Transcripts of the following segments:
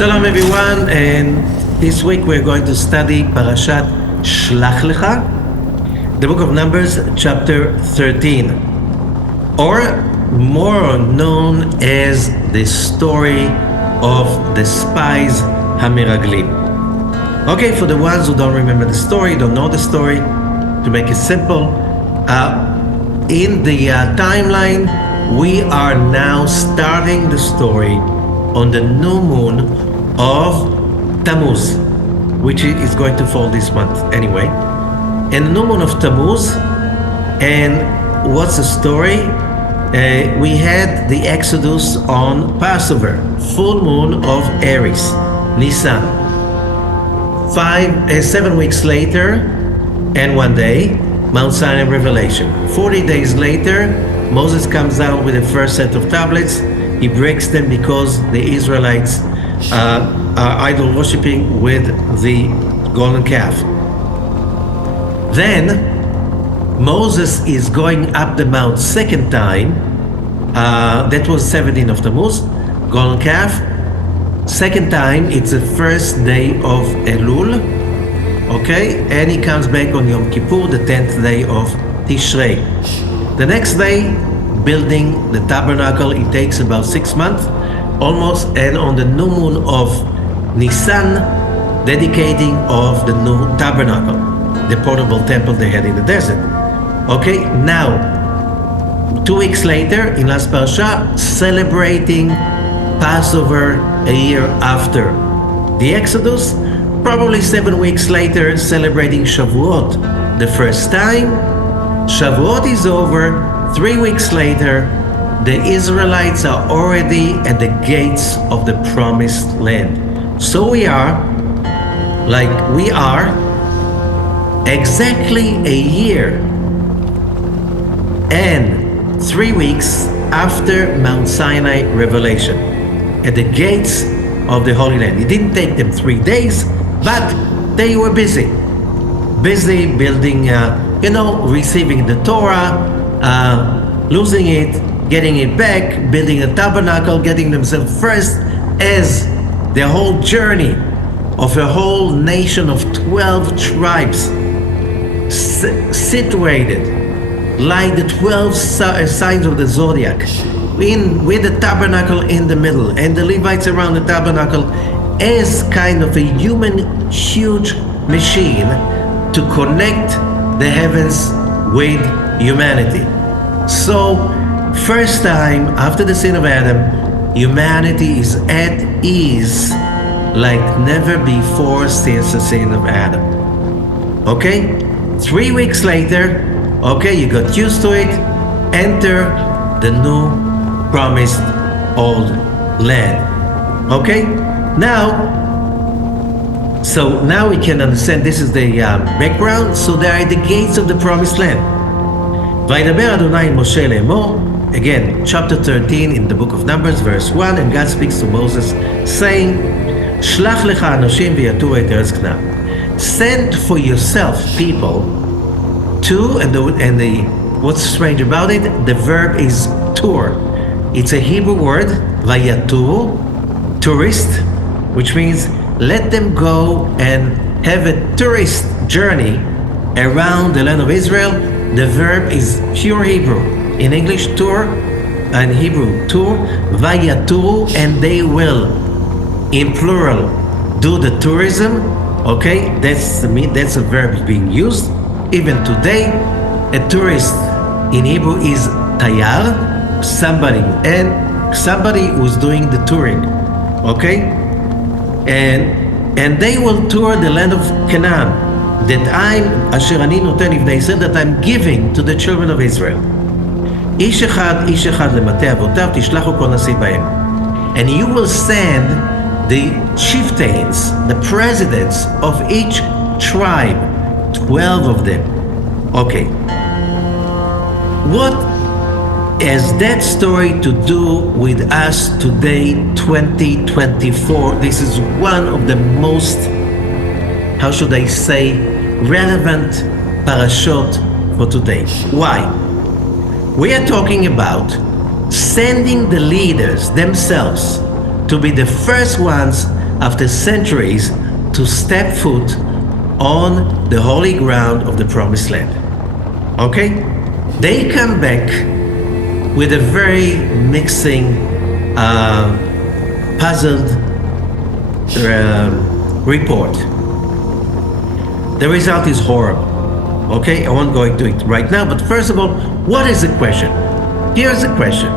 Shalom everyone, and this week we're going to study Parashat Shlach Lecha, the book of Numbers, chapter 13, or more known as the story of the spies Hamiraglim. Okay, for the ones who don't remember the story, don't know the story, to make it simple, in the timeline, we are now starting the story on the new moon of Tammuz, which is going to fall this month anyway. And the new moon of Tammuz, and what's the story? We had the Exodus on Passover, full moon of Aries, Nisan. 7 weeks later, and 1 day, Mount Sinai revelation. 40 days later, Moses comes out with the first set of tablets. He breaks them because the Israelites are idol worshipping with the golden calf. Then Moses is going up the mount second time. That was 17 of Tammuz, golden calf. Second time, it's the first day of Elul. Okay, and he comes back on Yom Kippur, the 10th day of Tishrei. The next day, building the tabernacle, it takes about 6 months almost, and on the new moon of Nisan, dedicating of the new tabernacle, the portable temple they had in the desert. Okay, now 2 weeks later in last Parsha, celebrating Passover a year after the Exodus. Probably 7 weeks later, celebrating Shavuot the first time. Shavuot is over. 3 weeks later, the Israelites are already at the gates of the promised land. So we are exactly a year and 3 weeks after Mount Sinai revelation, at the gates of the Holy Land. It didn't take them 3 days, but they were busy building, receiving the Torah, losing it, getting it back, building a tabernacle, getting themselves first, as the whole journey of a whole nation of 12 tribes situated like the 12 signs of the zodiac, with the tabernacle in the middle, and the Levites around the tabernacle as kind of a huge machine to connect the heavens with humanity. So, first time after the sin of Adam, humanity is at ease like never before since the sin of Adam. Okay? 3 weeks later, okay, you got used to it, enter the new promised old land. Okay? Now we can understand, this is the background. So they are at the gates of the promised land. Vaydaber Adonai Moshe le'emor. Again, chapter 13 in the book of Numbers, verse 1, and God speaks to Moses, saying, Shlach lecha anoshim v'yaturu et eretz Canaan. Send for yourself people to, and what's strange about it, the verb is tur. It's a Hebrew word, vayaturu, tourist, which means let them go and have a tourist journey around the land of Israel. The verb is pure Hebrew. In English, tur, and Hebrew, tur, vayaturu, and they will, in plural, do the tourism. Okay, that's a verb being used. Even today, a tourist in Hebrew is tayar, somebody who's doing the touring. Okay, and they will tour the land of Canaan, that I'm giving to the children of Israel. איש אחד למטה אבותיו תשלחו כל נשיא בהם. And you will send the chieftains, the presidents of each tribe, 12 of them. Okay. What has that story to do with us today, 2024? This is one of the most, how should I say, relevant parashot for today. Why? We are talking about sending the leaders themselves to be the first ones after centuries to step foot on the holy ground of the promised land. Okay? They come back with a very mixing, puzzled report. The result is horrible. Okay, I won't go into it right now, but first of all, what is the question? Here's the question.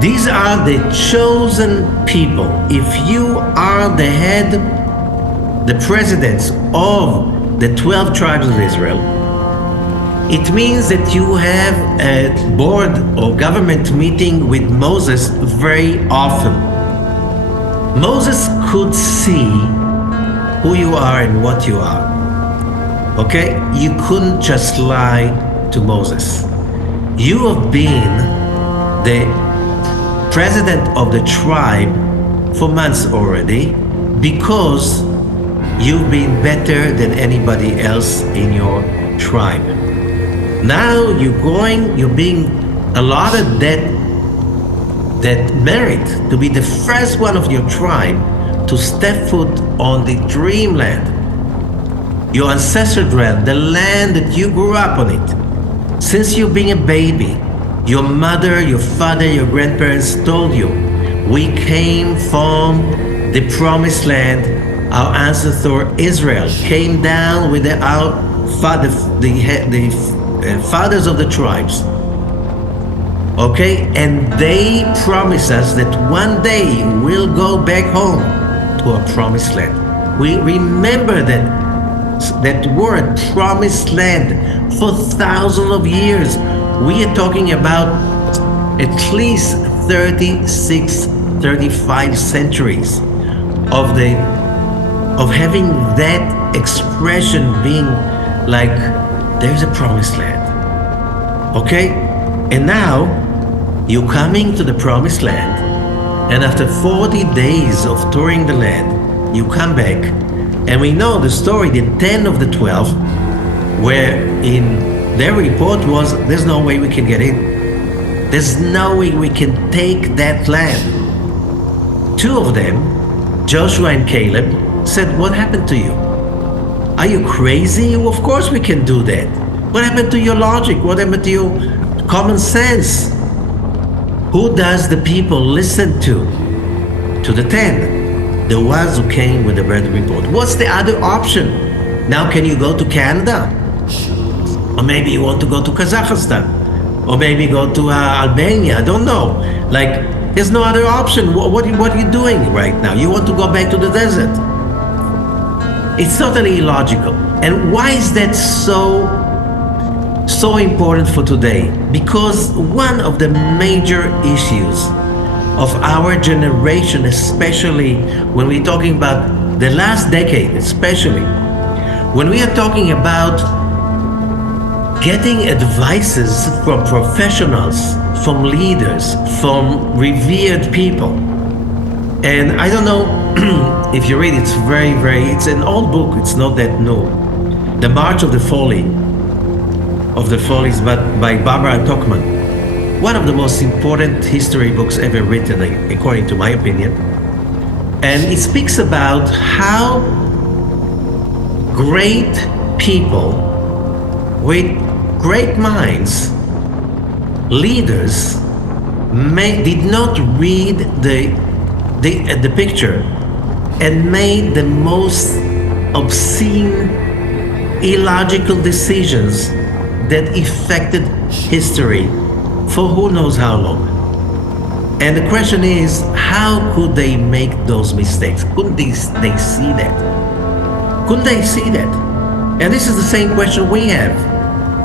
These are the chosen people. If you are the head, the presidents of the 12 tribes of Israel, it means that you have a board or government meeting with Moses very often. Moses could see who you are and what you are. Okay? You couldn't just lie to Moses. You have been the president of the tribe for months already because you've been better than anybody else in your tribe. Now you're being allotted that merit to be the first one of your tribe to step foot on the dreamland, your ancestral land, the land that you grew up on it. Since you being a baby, your mother, your father, your grandparents told you, we came from the promised land. Our ancestor Israel came down with our father, the fathers of the tribes. Okay, and they promise us that one day we'll go back home to our promised land. We remember that word, promised land, for thousands of years. We are talking about at least 36, 35 centuries of having that expression being like there's a promised land. Okay? And now you're coming to the promised land, and after 40 days of touring the land, you come back, and we know the story, the 10 of the 12, where in their report was, there's no way we can get in. There's no way we can take that land. Two of them, Joshua and Caleb, said, what happened to you? Are you crazy? Of course we can do that. What happened to your logic? What happened to your common sense? Who does the people listen to? To the 10, the ones who came with the red report. What's the other option? Now can you go to Canada? Or maybe you want to go to Kazakhstan, or maybe go to Albania. I don't know. Like, there's no other option. What are you doing right now? You want to go back to the desert? It's totally illogical. And why is that so important for today? Because one of the major issues of our generation, especially when we're talking about the last decade, especially when we are talking about getting advices from professionals, from leaders, from revered people. And I don't know if you read, it's it's an old book, it's not that new. The March of the Follies, but by Barbara Tuchman. One of the most important history books ever written, according to my opinion. And it speaks about how great people with great minds, leaders, did not read the picture and made the most obscene, illogical decisions that affected history for who knows how long. And the question is, how could they make those mistakes? Couldn't they see that? Couldn't they see that? And this is the same question we have.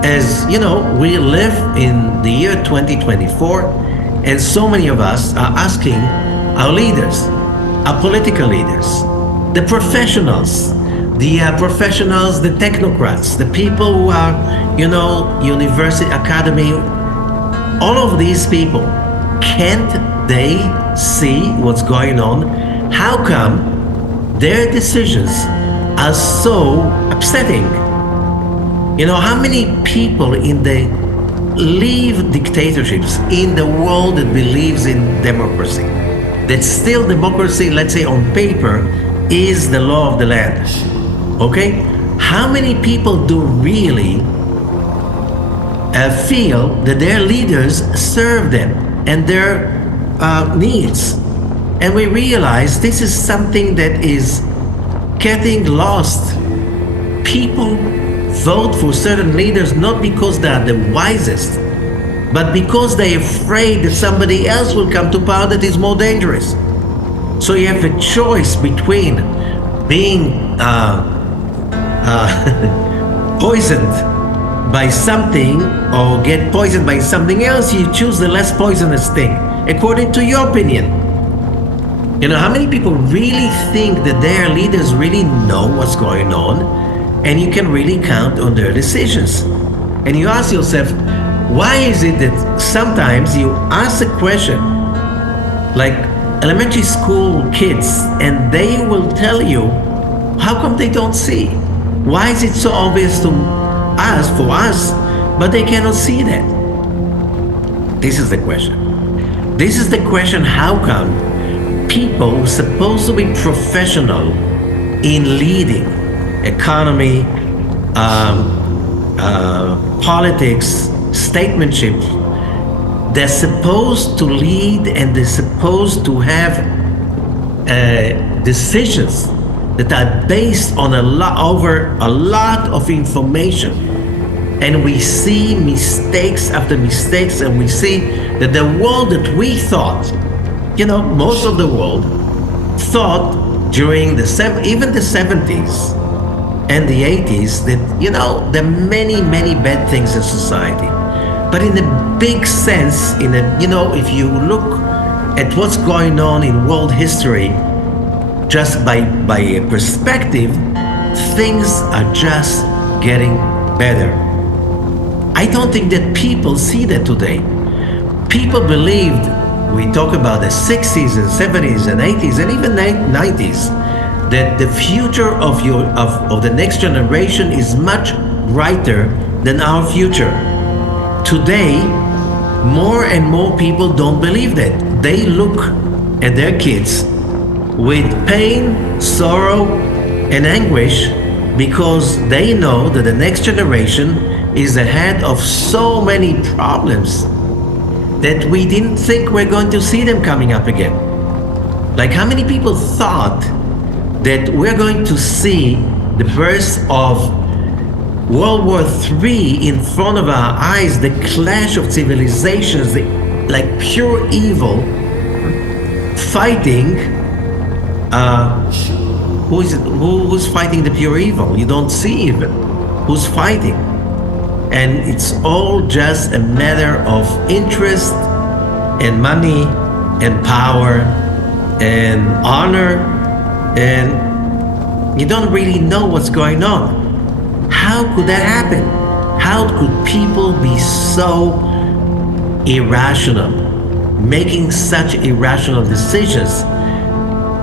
As you know, we live in the year 2024, and so many of us are asking our leaders, our political leaders, the professionals, the technocrats, the people who are, university, academy, all of these people, can't they see what's going on? How come their decisions are so upsetting? How many people leave dictatorships in the world that believes in democracy? That still democracy, let's say on paper, is the law of the land. Okay? How many people do really feel that their leaders serve them and their needs? And we realize this is something that is getting lost. People vote for certain leaders not because they are the wisest, but because they're afraid that somebody else will come to power that is more dangerous. So you have a choice between being poisoned by something or get poisoned by something else. You choose the less poisonous thing, according to your opinion. You know, how many people really think that their leaders really know what's going on and you can really count on their decisions? And you ask yourself, why is it that sometimes you ask a question like elementary school kids and they will tell you, how come they don't see? Why is it so obvious to us, for us, but they cannot see that? This is the question. This is the question, how come people who are supposed to be professional in leading economy, politics, statesmanship, they're supposed to lead and they're supposed to have decisions that are based on over a lot of information. And we see mistakes after mistakes, and we see that the world that we thought, you know, most of the world thought during even the 70s and the 80s that, you know, there are many, many bad things in society. But in a big sense, you know, if you look at what's going on in world history, just by a perspective, things are just getting better. I don't think that people see that today. People believed, we talk about the 60s and 70s and 80s and even 90s, that the future of the next generation is much brighter than our future. Today, more and more people don't believe that. They look at their kids with pain, sorrow, and anguish because they know that the next generation is ahead of so many problems that we didn't think we're going to see them coming up again. Like, how many people thought that we're going to see the birth of World War III in front of our eyes, the clash of civilizations, like pure evil, fighting. Who's fighting the pure evil? You don't see even who's fighting. And it's all just a matter of interest and money and power and honor, and you don't really know what's going on. How could that happen? How could people be so irrational, making such irrational decisions?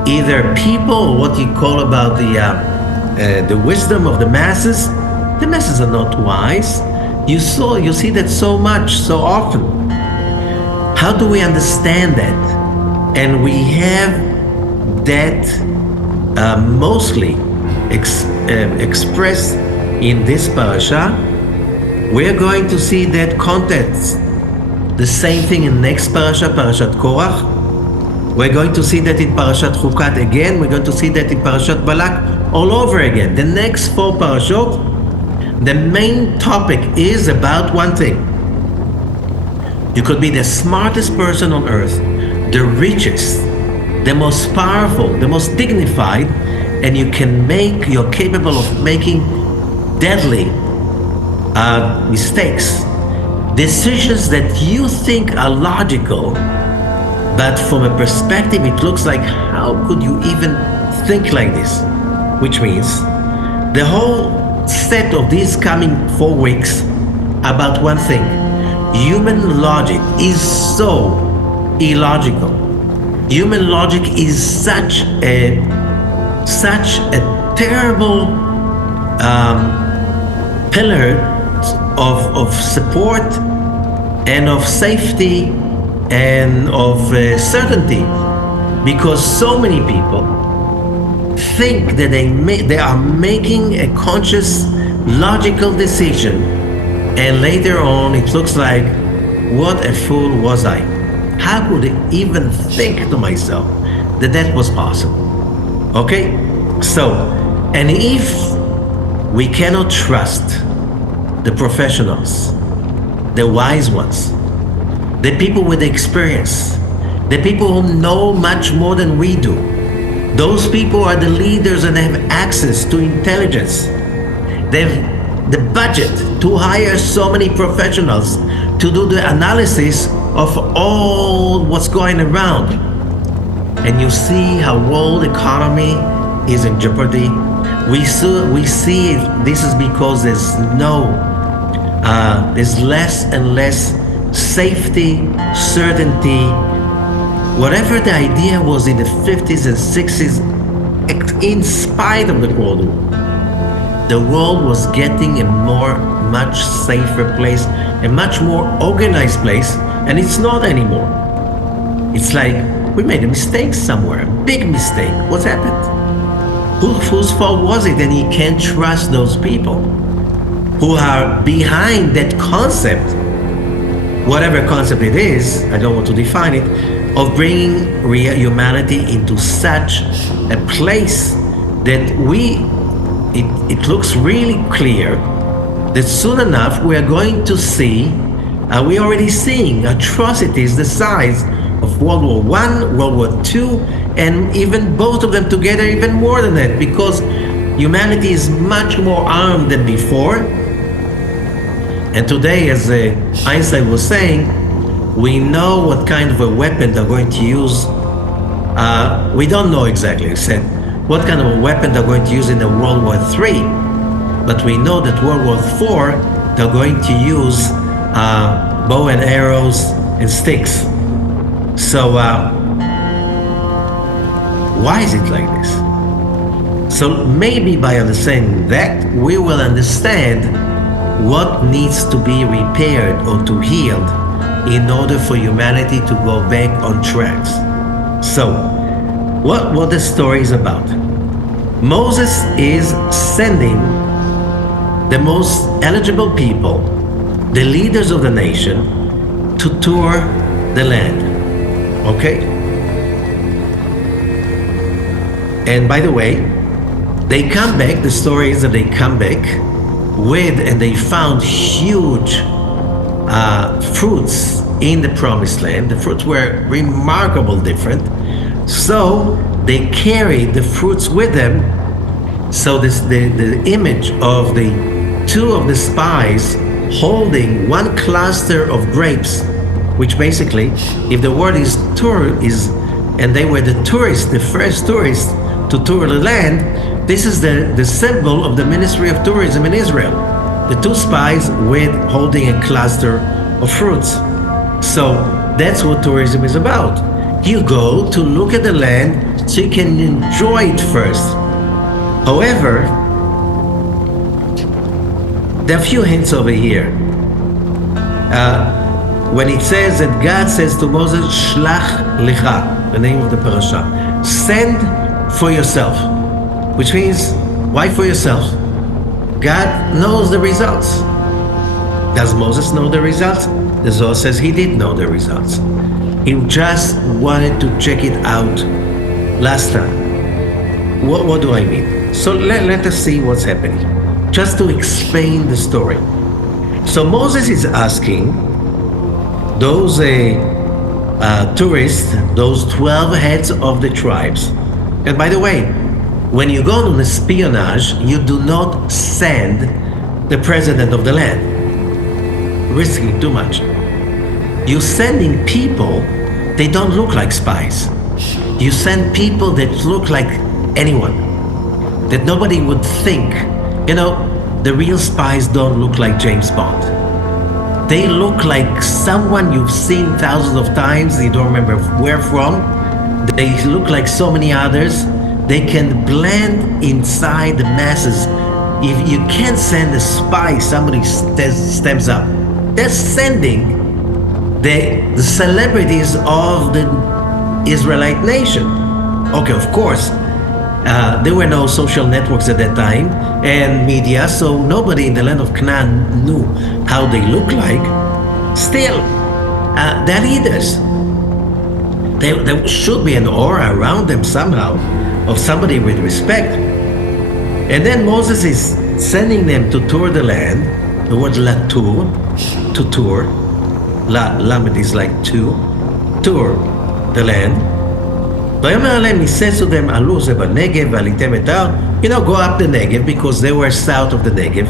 Either people, or what you call about the wisdom of the masses. The masses are not wise. You see that so much, so often. How do we understand that? And we have that mostly expressed in this parasha. We're going to see that context. The same thing in next parasha, Parashat Korach. We're going to see that in Parashat Chukat again. We're going to see that in Parashat Balak all over again. The next 4 parashot, the main topic is about one thing. You could be the smartest person on earth, the richest, the most powerful, the most dignified, and you're capable of making deadly mistakes, decisions that you think are logical, but from a perspective it looks like, how could you even think like this? Which means the whole set of these coming 4 weeks about one thing. Human logic is so illogical. Human logic is such a terrible pillar of support and of safety and of certainty, because so many people think that they are making a conscious, logical decision, and later on it looks like, what a fool was I? How could I even think to myself that that was possible? Okay? So, and if we cannot trust the professionals, the wise ones, the people with experience, the people who know much more than we do, those people are the leaders and they have access to intelligence. They have the budget to hire so many professionals to do the analysis of all what's going around. And you see how world economy is in jeopardy. We see this is because there's less and less safety, certainty. Whatever the idea was in the 50s and 60s, in spite of the Cold War, the world was getting a much safer place, a much more organized place, and it's not anymore. It's like we made a mistake somewhere, a big mistake. What's happened? Whose fault was it? And you can't trust those people who are behind that concept, whatever concept it is, I don't want to define it, of bringing humanity into such a place that it looks really clear that soon enough we are going to see, we're already seeing atrocities the size of World War I, World War II, and even both of them together, even more than that, because humanity is much more armed than before. And today, as Einstein was saying, we know what kind of a weapon they're going to use. We don't know exactly, he said, what kind of a weapon they're going to use in the World War III. But we know that World War IV, they're going to use bow and arrows and sticks. So why is it like this? So maybe by understanding that, we will understand what needs to be repaired or to healed in order for humanity to go back on tracks. So, what the story is about? Moses is sending the most eligible people, the leaders of the nation, to tour the land. Okay? And by the way, they come back, the story is that they come back and they found huge fruits in the promised land. The fruits were remarkably different. So they carried the fruits with them. So the image of the two of the spies holding one cluster of grapes, which basically, if the word is tour, and they were the tourists, the first tourists to tour the land, this is the symbol of the Ministry of Tourism in Israel. The two spies with holding a cluster of fruits. So that's what tourism is about. You go to look at the land so you can enjoy it first. However, there are a few hints over here. When it says that God says to Moses, Shlach Lecha, the name of the parasha, send for yourself, which means, why for yourself? God knows the results. Does Moses know the results? The Zohar says he did know the results. He just wanted to check it out last time. What do I mean? So let us see what's happening. Just to explain the story. So Moses is asking those tourists, those 12 heads of the tribes. And by the way, when you go on espionage, you do not send the president of the land. Risking too much. You're sending people, they don't look like spies. You send people that look like anyone, that nobody would think. You know, the real spies don't look like James Bond. They look like someone you've seen thousands of times, you don't remember where from. They look like so many others. They can blend inside the masses. If you can't send a spy, somebody steps up. They're sending the celebrities of the Israelite nation. Okay, of course, There were no social networks at that time and media, so nobody in the land of Canaan knew how they look like. Still, they're leaders. There should be an aura around them somehow of somebody with respect. And then Moses is sending them to tour the land. The word latour, to tour. Lamed is like to. Tour the land. ויאמר עליהם, he says to them, עלו זה בנגב ועליתם את ההר. Go up the Negev because they were south of the Negev.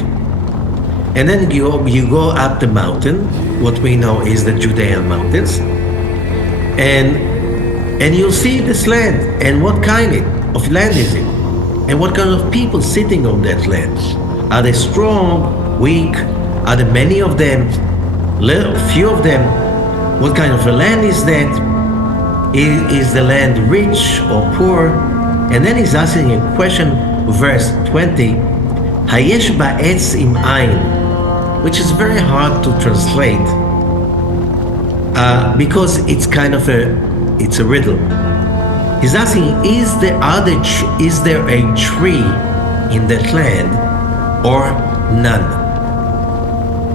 And then you go up the mountain, what we know is the Judean mountains. And you'll see this land. And what kind of land is it? And what kind of people sitting on that land? Are they strong, weak? Are there many of them? Few of them? What kind of a land is that? Is the land rich or poor? And then he's asking a question, verse 20, Hayesh ba'etz im ayin, which is very hard to translate because it's kind of it's a riddle. He's asking, is there a tree in that land or none?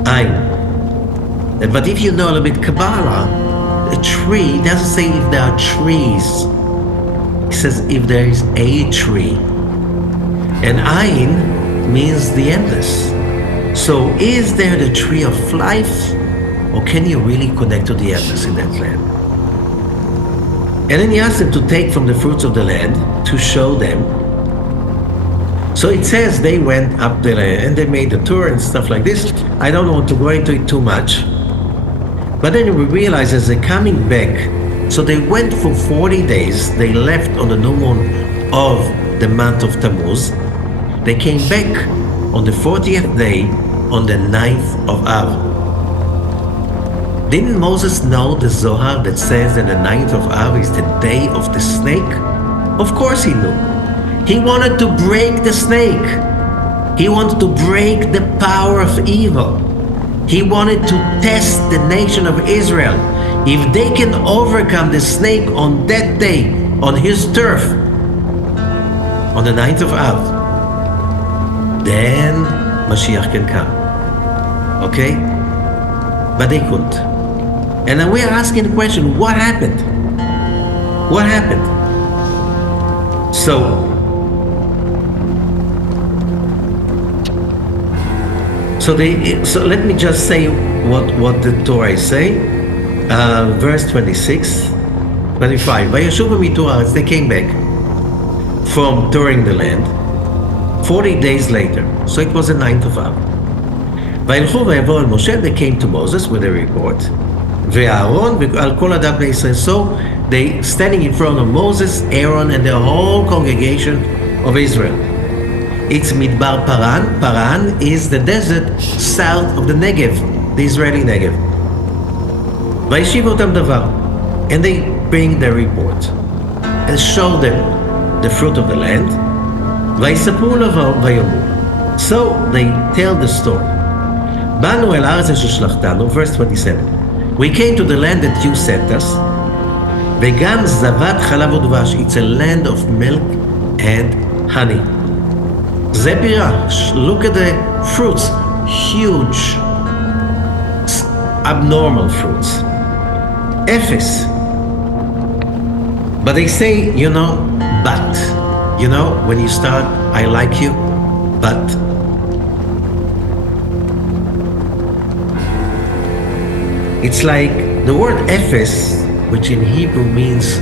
Ayin. But if you know a little bit Kabbalah, a tree doesn't say if there are trees. It says if there is a tree. And Ayin means the endless. So is there the tree of life, or can you really connect to the endless in that land? And then he asked them to take from the fruits of the land to show them. So it says they went up the land and they made the tour and stuff like this. I don't want to go into it too much. But then we realize as they're coming back, so they went for 40 days, they left on the new moon of the month of Tammuz. They came back on the 40th day on the 9th of Av. Didn't Moses know the Zohar that says that the 9th of Av is the day of the snake? Of course he knew. He wanted to break the snake. He wanted to break the power of evil. He wanted to test the nation of Israel. If they can overcome the snake on that day, on his turf, on the 9th of Av, then Mashiach can come. Okay? But they couldn't. And then we are asking the question, what happened? What happened? So let me just say what the Torah is saying. Verse 26, 25. Vayashuvu mitur haaretz, they came back from touring the land 40 days later. So it was the 9th of Av. Vayelchu vayavo el Moshe, they came to Moses with a report. Ve'Aaron ve'al kol hadav bnei Yisrael. So they standing in front of Moses, Aaron, and the whole congregation of Israel. It's Midbar Paran. Paran is the desert south of the Negev, the Israeli Negev. Vayishiv otam davar, and they bring their report and show them the fruit of the land. Vayisapru lavo vayomu. So they tell the story. Banu el haaretz asher shlachtanu, verse 27. We came to the land that you sent us. Vegam zavat chalav udvash. It's a land of milk and honey. Zebira, look at the fruits, huge, abnormal fruits. Ephes. But they say, but, when you start, I like you, but. It's like the word Ephes, which in Hebrew means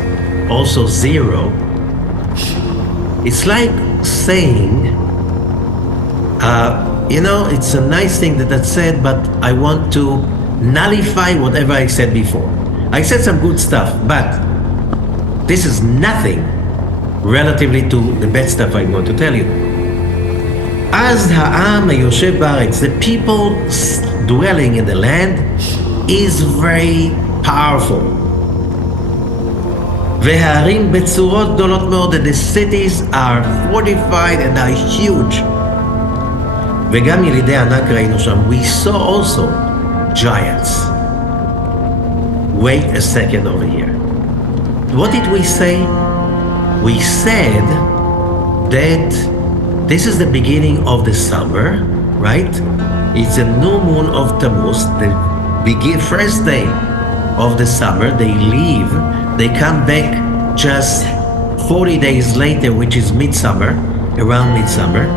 also zero. It's like saying, it's a nice thing that's said, but I want to nullify whatever I said before. I said some good stuff, but this is nothing relatively to the bad stuff I'm going to tell you. Az ha'am hayoshev ba'aretz, the people dwelling in the land is very powerful. Ve'harim betzurot gdolot meod, the cities are fortified and are huge. וגם ילידי ענק ראינו שם. We saw also giants. Wait a second over here. What did we say? We said that this is the beginning of the summer, right? It's a new moon of Tammuz, the first day of the summer. They leave, they come back just 40 days later, which is midsummer, around midsummer.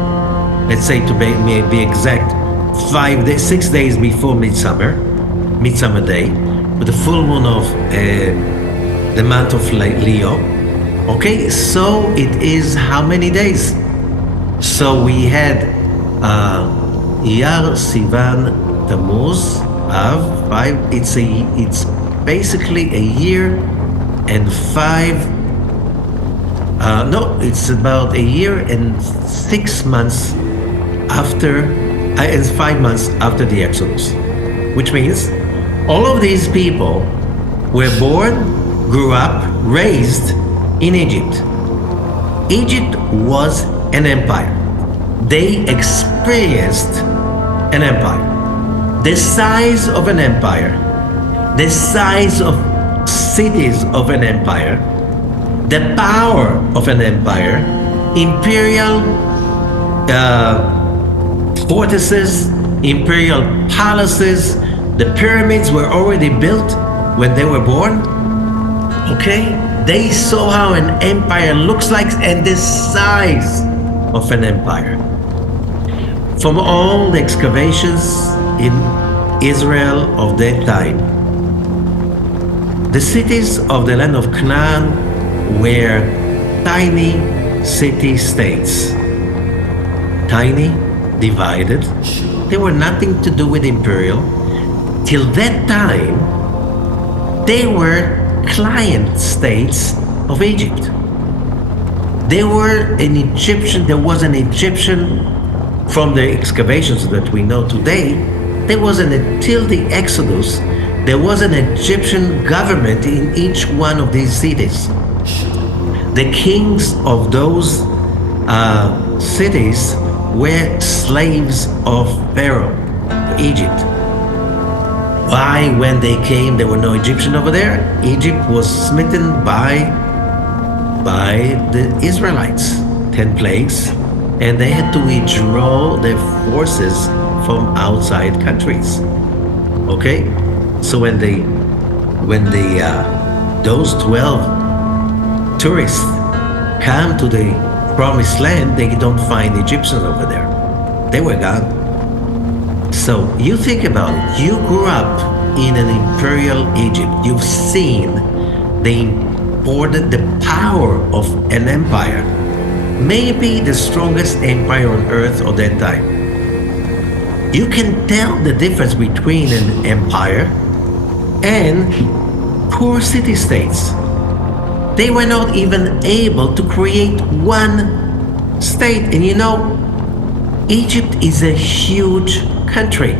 Let's say to be exact, 6 days before midsummer day, with the full moon of the month of Leo. Okay, so it is how many days? So we had Iyar, Sivan, Tammuz, Av, 5. It's basically a year and 5. No, it's about a year and 6 months after, and 5 months after the Exodus, which means all of these people were born, grew up, raised in Egypt. Egypt was an empire. They experienced an empire. The size of an empire, the size of cities of an empire, the power of an empire, imperial fortresses, imperial palaces, the pyramids were already built when they were born. Okay? They saw how an empire looks like and the size of an empire. From all the excavations in Israel of that time, the cities of the land of Canaan were tiny city-states. Tiny, divided. They were nothing to do with imperial. Till that time, they were client states of Egypt. There was an Egyptian from the excavations that we know today. There wasn't until the Exodus, there was an Egyptian government in each one of these cities. The kings of those cities were slaves of Pharaoh, Egypt. Why, when they came, there were no Egyptian over there? Egypt was smitten by the Israelites, 10 plagues, and they had to withdraw their forces from outside countries. Okay, so when those 12 tourists come to the promised land, they don't find Egyptians over there. They were gone. So you think about it. You grew up in an imperial Egypt. You've seen the power of an empire, maybe the strongest empire on earth at that time. You can tell the difference between an empire and poor city-states. They were not even able to create one state. And you know, Egypt is a huge country.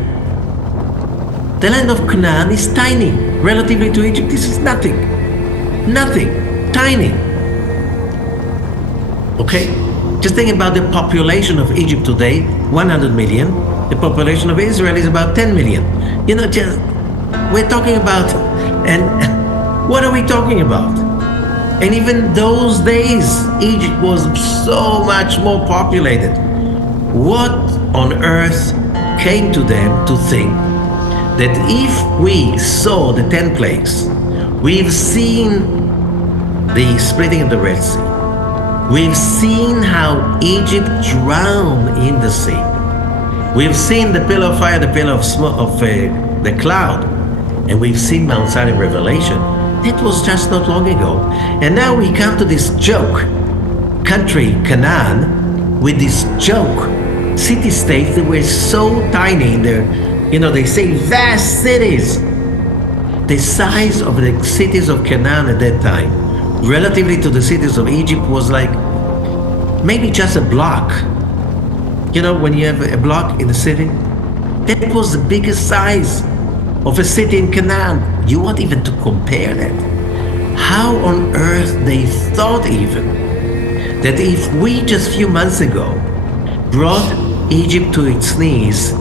The land of Canaan is tiny. Relatively to Egypt, this is nothing. Nothing. Tiny. Okay? Just think about the population of Egypt today, 100 million. The population of Israel is about 10 million. You know, we're talking about, and what are we talking about? And even those days, Egypt was so much more populated. What on earth came to them to think that if we saw the 10 plagues, we've seen the splitting of the Red Sea, we've seen how Egypt drowned in the sea, we've seen the pillar of fire, the pillar of smoke, of the cloud, and we've seen Mount Sinai in Revelation. It was just not long ago. And now we come to this joke country, Canaan, with this joke city-states that were so tiny in their, they say vast cities. The size of the cities of Canaan at that time, relatively to the cities of Egypt, was like maybe just a block. You know, when you have a block in the city, that was the biggest size of a city in Canaan. You want even to compare that? How on earth they thought even that if we just a few months ago brought Egypt to its knees,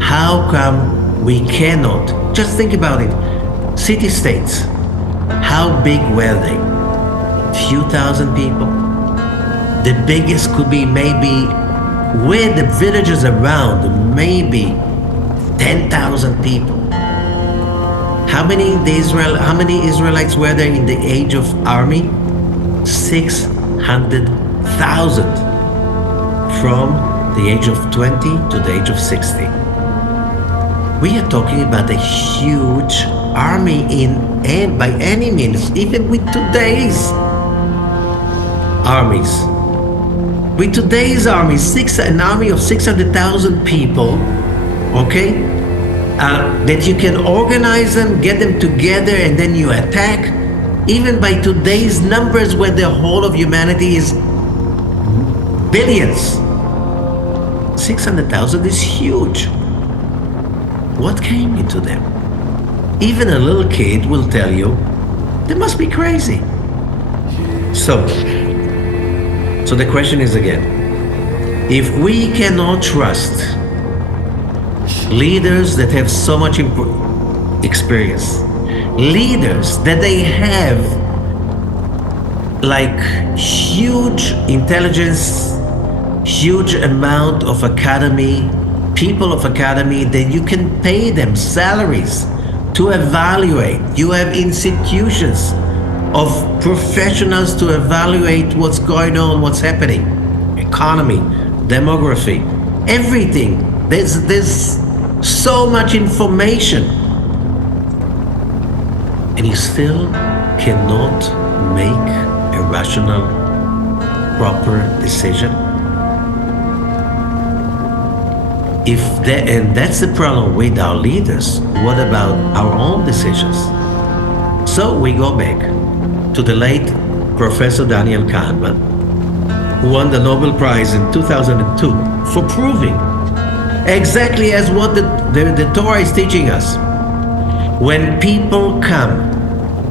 how come we cannot? Just think about it. City-states, how big were they? Few thousand people. The biggest could be maybe with the villages around, maybe 10,000 people. How many Israelites were there in the age of army? 600,000 from the age of 20 to the age of 60. We are talking about a huge army and by any means, even with today's armies. With today's army, an army of 600,000 people, okay, that you can organize them, get them together, and then you attack. Even by today's numbers, where the whole of humanity is billions, 600,000 is huge. What came into them? Even a little kid will tell you, they must be crazy. So the question is again, if we cannot trust leaders that have so much experience, leaders that they have like huge intelligence, huge amount of academy, people of academy, that you can pay them salaries to evaluate. You have institutions of professionals to evaluate what's going on, what's happening, economy, demography, everything. There's so much information, and you still cannot make a rational, proper decision. And that's the problem with our leaders. What about our own decisions? So we go back to the late Professor Daniel Kahneman, who won the Nobel Prize in 2002 for proving exactly as what the Torah is teaching us. When people come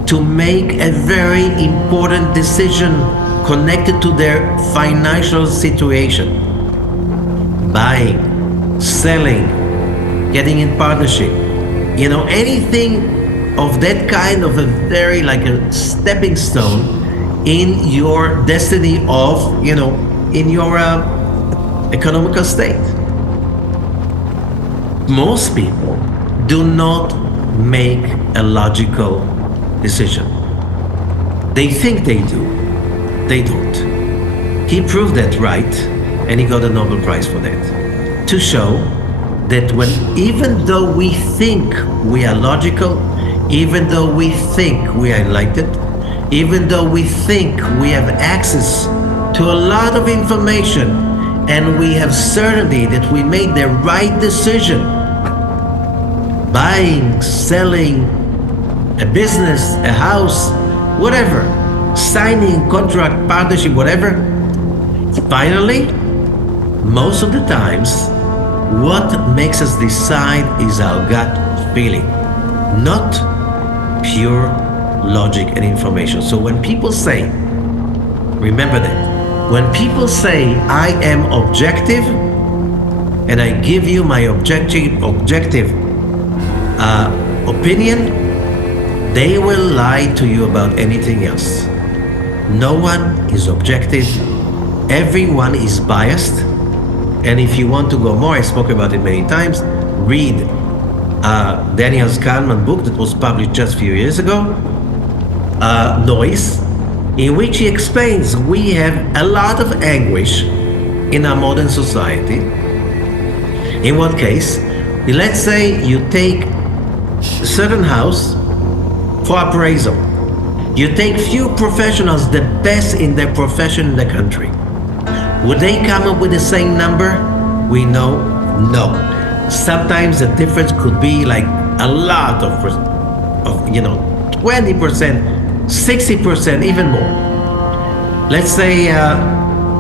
to make a very important decision connected to their financial situation, buying, selling, getting in partnership, anything of that kind, of a very like a stepping stone in your destiny of, in your economical state. Most people do not make a logical decision. They think they do. They don't. He proved that right, and he got a Nobel Prize for that. To show that even though we think we are logical, even though we think we are enlightened, even though we think we have access to a lot of information, and we have certainty that we made the right decision, buying, selling, a business, a house, whatever, signing, contract, partnership, whatever, finally, most of the times, what makes us decide is our gut feeling, not pure logic and information. So when people say, remember that, when people say, I am objective, and I give you my objective opinion, they will lie to you about anything else. No one is objective. Everyone is biased. And if you want to go more, I spoke about it many times, read Daniel Kahneman's book that was published just a few years ago, Noise, in which he explains we have a lot of anguish in our modern society. In what case, let's say you take a certain house for appraisal. You take few professionals, the best in their profession in the country. Would they come up with the same number? We know no. Sometimes the difference could be like a lot of 20%, 60%, even more. Let's say,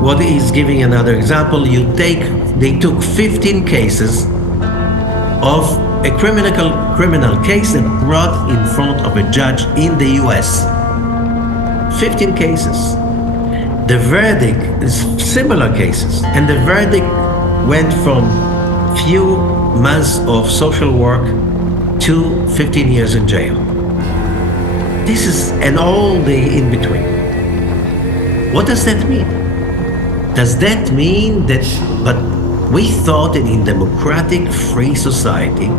what he's giving another example, they took 15 cases of a criminal case and brought in front of a judge in the US. 15 cases. The verdict is similar cases, and the verdict went from few months of social work to 15 years in jail. This is, and all the in between. What does that mean? Does that mean that, but we thought that in democratic free society,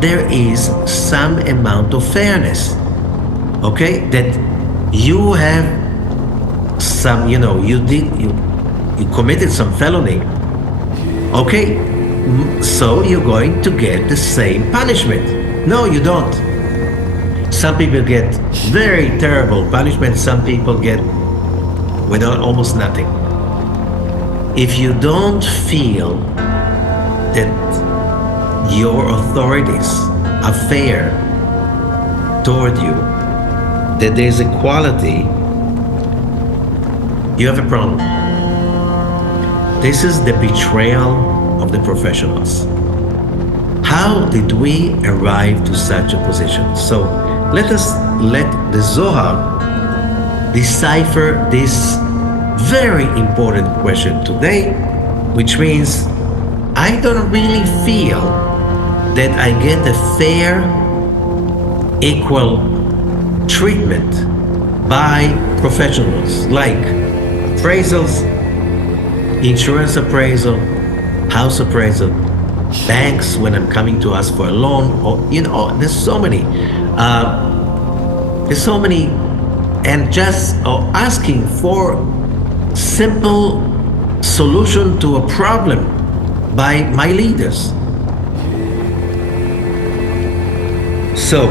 there is some amount of fairness, okay? That you have some, you committed some felony, okay? So you're going to get the same punishment. No, you don't. Some people get very terrible punishment, some people get without almost nothing. If you don't feel that your authorities are fair toward you, that there's equality, you have a problem. This is the betrayal of the professionals. How did we arrive to such a position? So let the Zohar decipher this very important question today, which means I don't really feel that I get a fair, equal treatment by professionals like appraisals, insurance appraisal, house appraisal, banks when I'm coming to ask for a loan, or there's so many, and just asking for simple solution to a problem by my leaders. So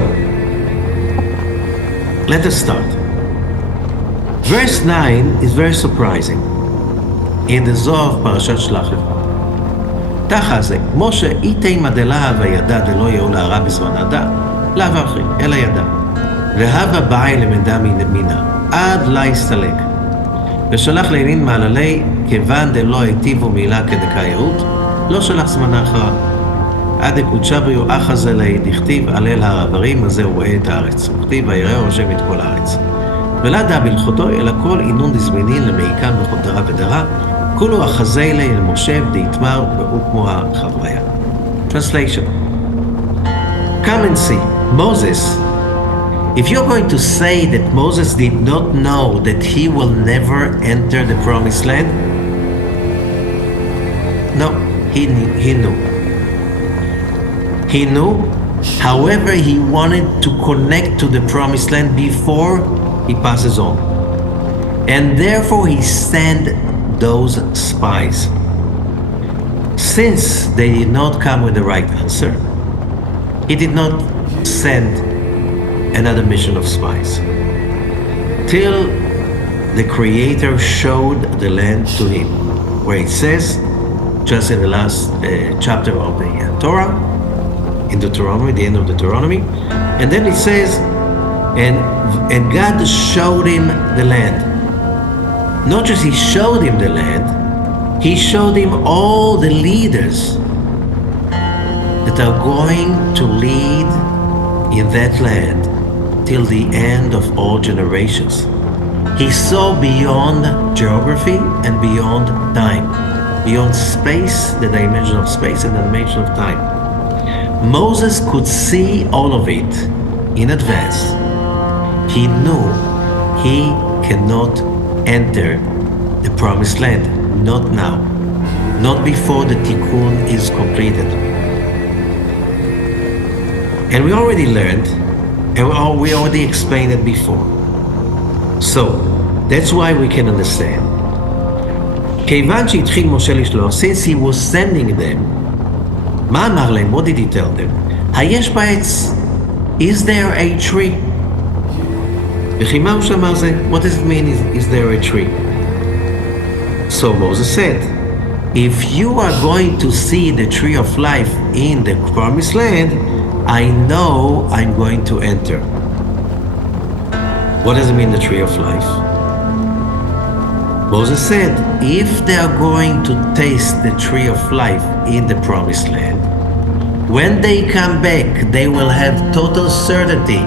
let us start. Verse 9 is very surprising. In the Zohar of Parashat Shlach Lecha. תחזה, כמו שאיתימה דלהבה ידע דלא יהיו להרע בזמן הדע, להבה אחרי, אלא ידע. והבה באי למדה מינה, עד לה הסתלק. ושלח לילין מעללי, כיוון דלא היטיבו מילה כדקאיות, לא שלח זמנה אחרה. עד הקודשה בריאו אחזה לה, דכתיב עלל הרברים, הזה הוא רואה את הארץ. וכתיב ויראה השם את כל הארץ. ולא דע בהלכותו, אלא כל עינון דזמנין למעיקם בכל דרה ודרה, כולו אחזי לי אל משה דהתמר והוא כמו החבריה. Translation. Come and see. Moses, if you're going to say that Moses did not know that he will never enter the promised land, no, he knew. He knew, however, he wanted to connect to the promised land before he passes on. And therefore he sent those spies. Since they did not come with the right answer, he did not send another mission of spies till the Creator showed the land to him, where it says, just in the last chapter of the Torah, in Deuteronomy, the end of Deuteronomy, and then it says, and God showed him the land. Not just he showed him the land, he showed him all the leaders that are going to lead in that land till the end of all generations. He saw beyond geography and beyond time, beyond space, the dimension of space and the dimension of time. Moses could see all of it in advance. He knew he cannot enter the promised land, not now, not before the tikkun is completed. And we already learned, and we already explained it before. So that's why we can understand. כיוון שהתחיל משה לשלוח, since he was sending them, מה אמר להם? What did he tell them? היש בעץ? Is there a tree? וכי מה הוא שאמר זה? What does it mean, is there a tree? So Moses said, if you are going to see the tree of life in the promised land, I know I'm going to enter. What does it mean, the tree of life? Moses said, if they are going to taste the tree of life in the promised land, when they come back, they will have total certainty.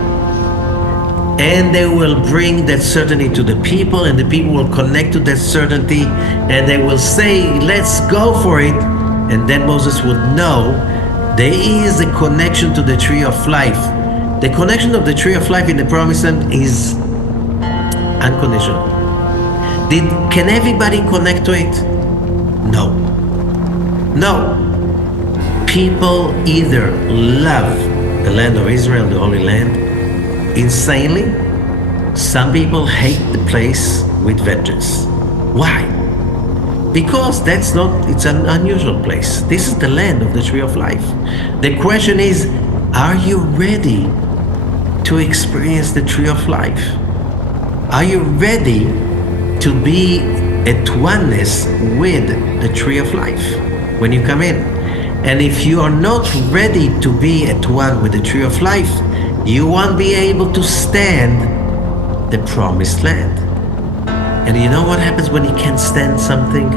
And they will bring that certainty to the people, and the people will connect to that certainty, and they will say, let's go for it. And then Moses would know there is a connection to the tree of life. The connection of the tree of life in the promised land is unconditional. Can everybody connect to it? No. No. People either love the land of Israel, the Holy Land, insanely. Some people hate the place with vengeance. Why? Because it's an unusual place. This is the land of the tree of life. The question is, are you ready to experience the tree of life? Are you ready to be at oneness with the tree of life when you come in? And if you are not ready to be at one with the tree of life, you won't be able to stand the promised land. And you know what happens when you can't stand something?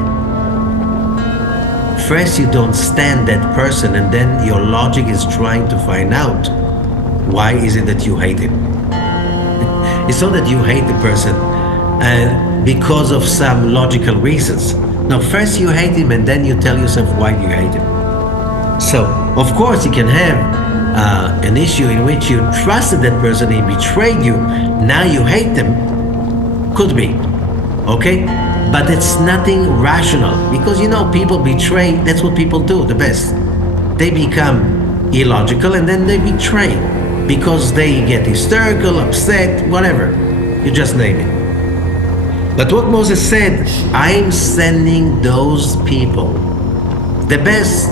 First, you don't stand that person, and then your logic is trying to find out why is it that you hate him. It's not that you hate the person because of some logical reasons. No, first you hate him, and then you tell yourself why you hate him. So, of course, you can have an issue in which you trusted that person, he betrayed you, now you hate them. Could be. Okay? But it's nothing rational, because people betray. That's what people do the best. They become illogical and then they betray because they get hysterical, upset, whatever. You just name it. But what Moses said, I'm sending those people, the best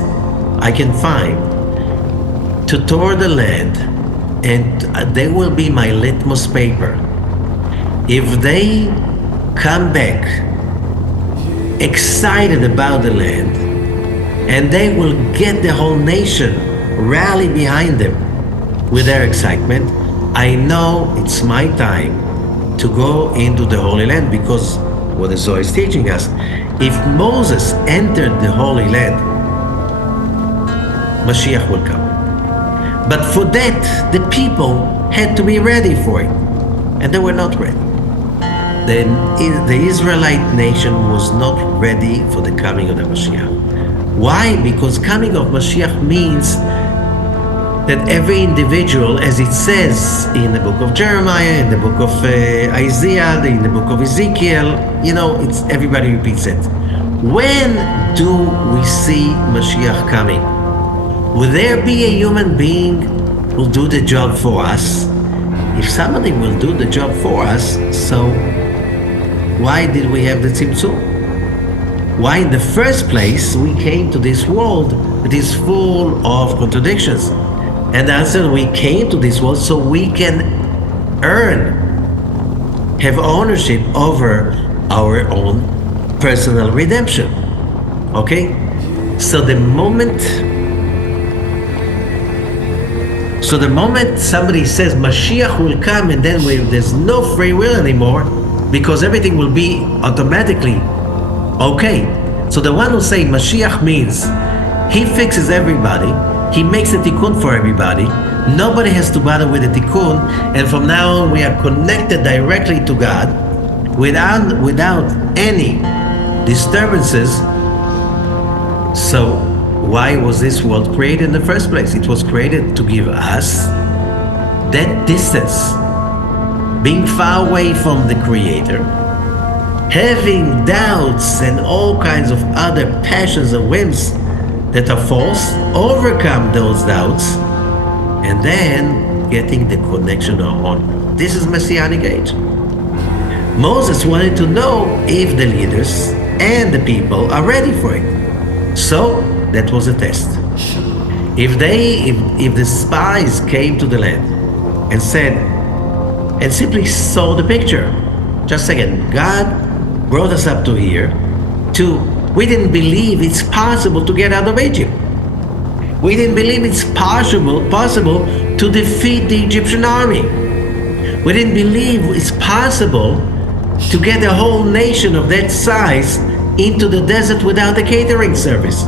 I can find, to tour the land, and they will be my litmus paper. If they come back excited about the land, and they will get the whole nation rally behind them with their excitement, I know it's my time to go into the Holy Land, because what the Zohar is teaching us, if Moses entered the Holy Land, Mashiach will come. But for that, the people had to be ready for it, and they were not ready. Then the Israelite nation was not ready for the coming of the Mashiach. Why? Because coming of Mashiach means that every individual, as it says in the book of Jeremiah, in the book of Isaiah, in the book of Ezekiel, it's everybody repeats it. When do we see Mashiach coming? Will there be a human being who will do the job for us? If somebody will do the job for us, so why did we have the Tzimtzum? Why in the first place we came to this world that is full of contradictions? And the answer, we came to this world so we can have ownership over our own personal redemption. Okay? So the moment somebody says Mashiach will come, and then there's no free will anymore, because everything will be automatically okay. So the one who say Mashiach means he fixes everybody, he makes a tikkun for everybody, nobody has to bother with the tikkun, and from now on we are connected directly to God without any disturbances. So why was this world created in the first place? It was created to give us that distance, being far away from the Creator, having doubts and all kinds of other passions and whims that are false, overcome those doubts, and then getting the connection on. This is Messianic age. Moses wanted to know if the leaders and the people are ready for it. So that was a test. If the spies came to the land and said, and simply saw the picture. Just a second, God brought us up to here we didn't believe it's possible to get out of Egypt. We didn't believe it's possible to defeat the Egyptian army. We didn't believe it's possible to get a whole nation of that size into the desert without a catering service.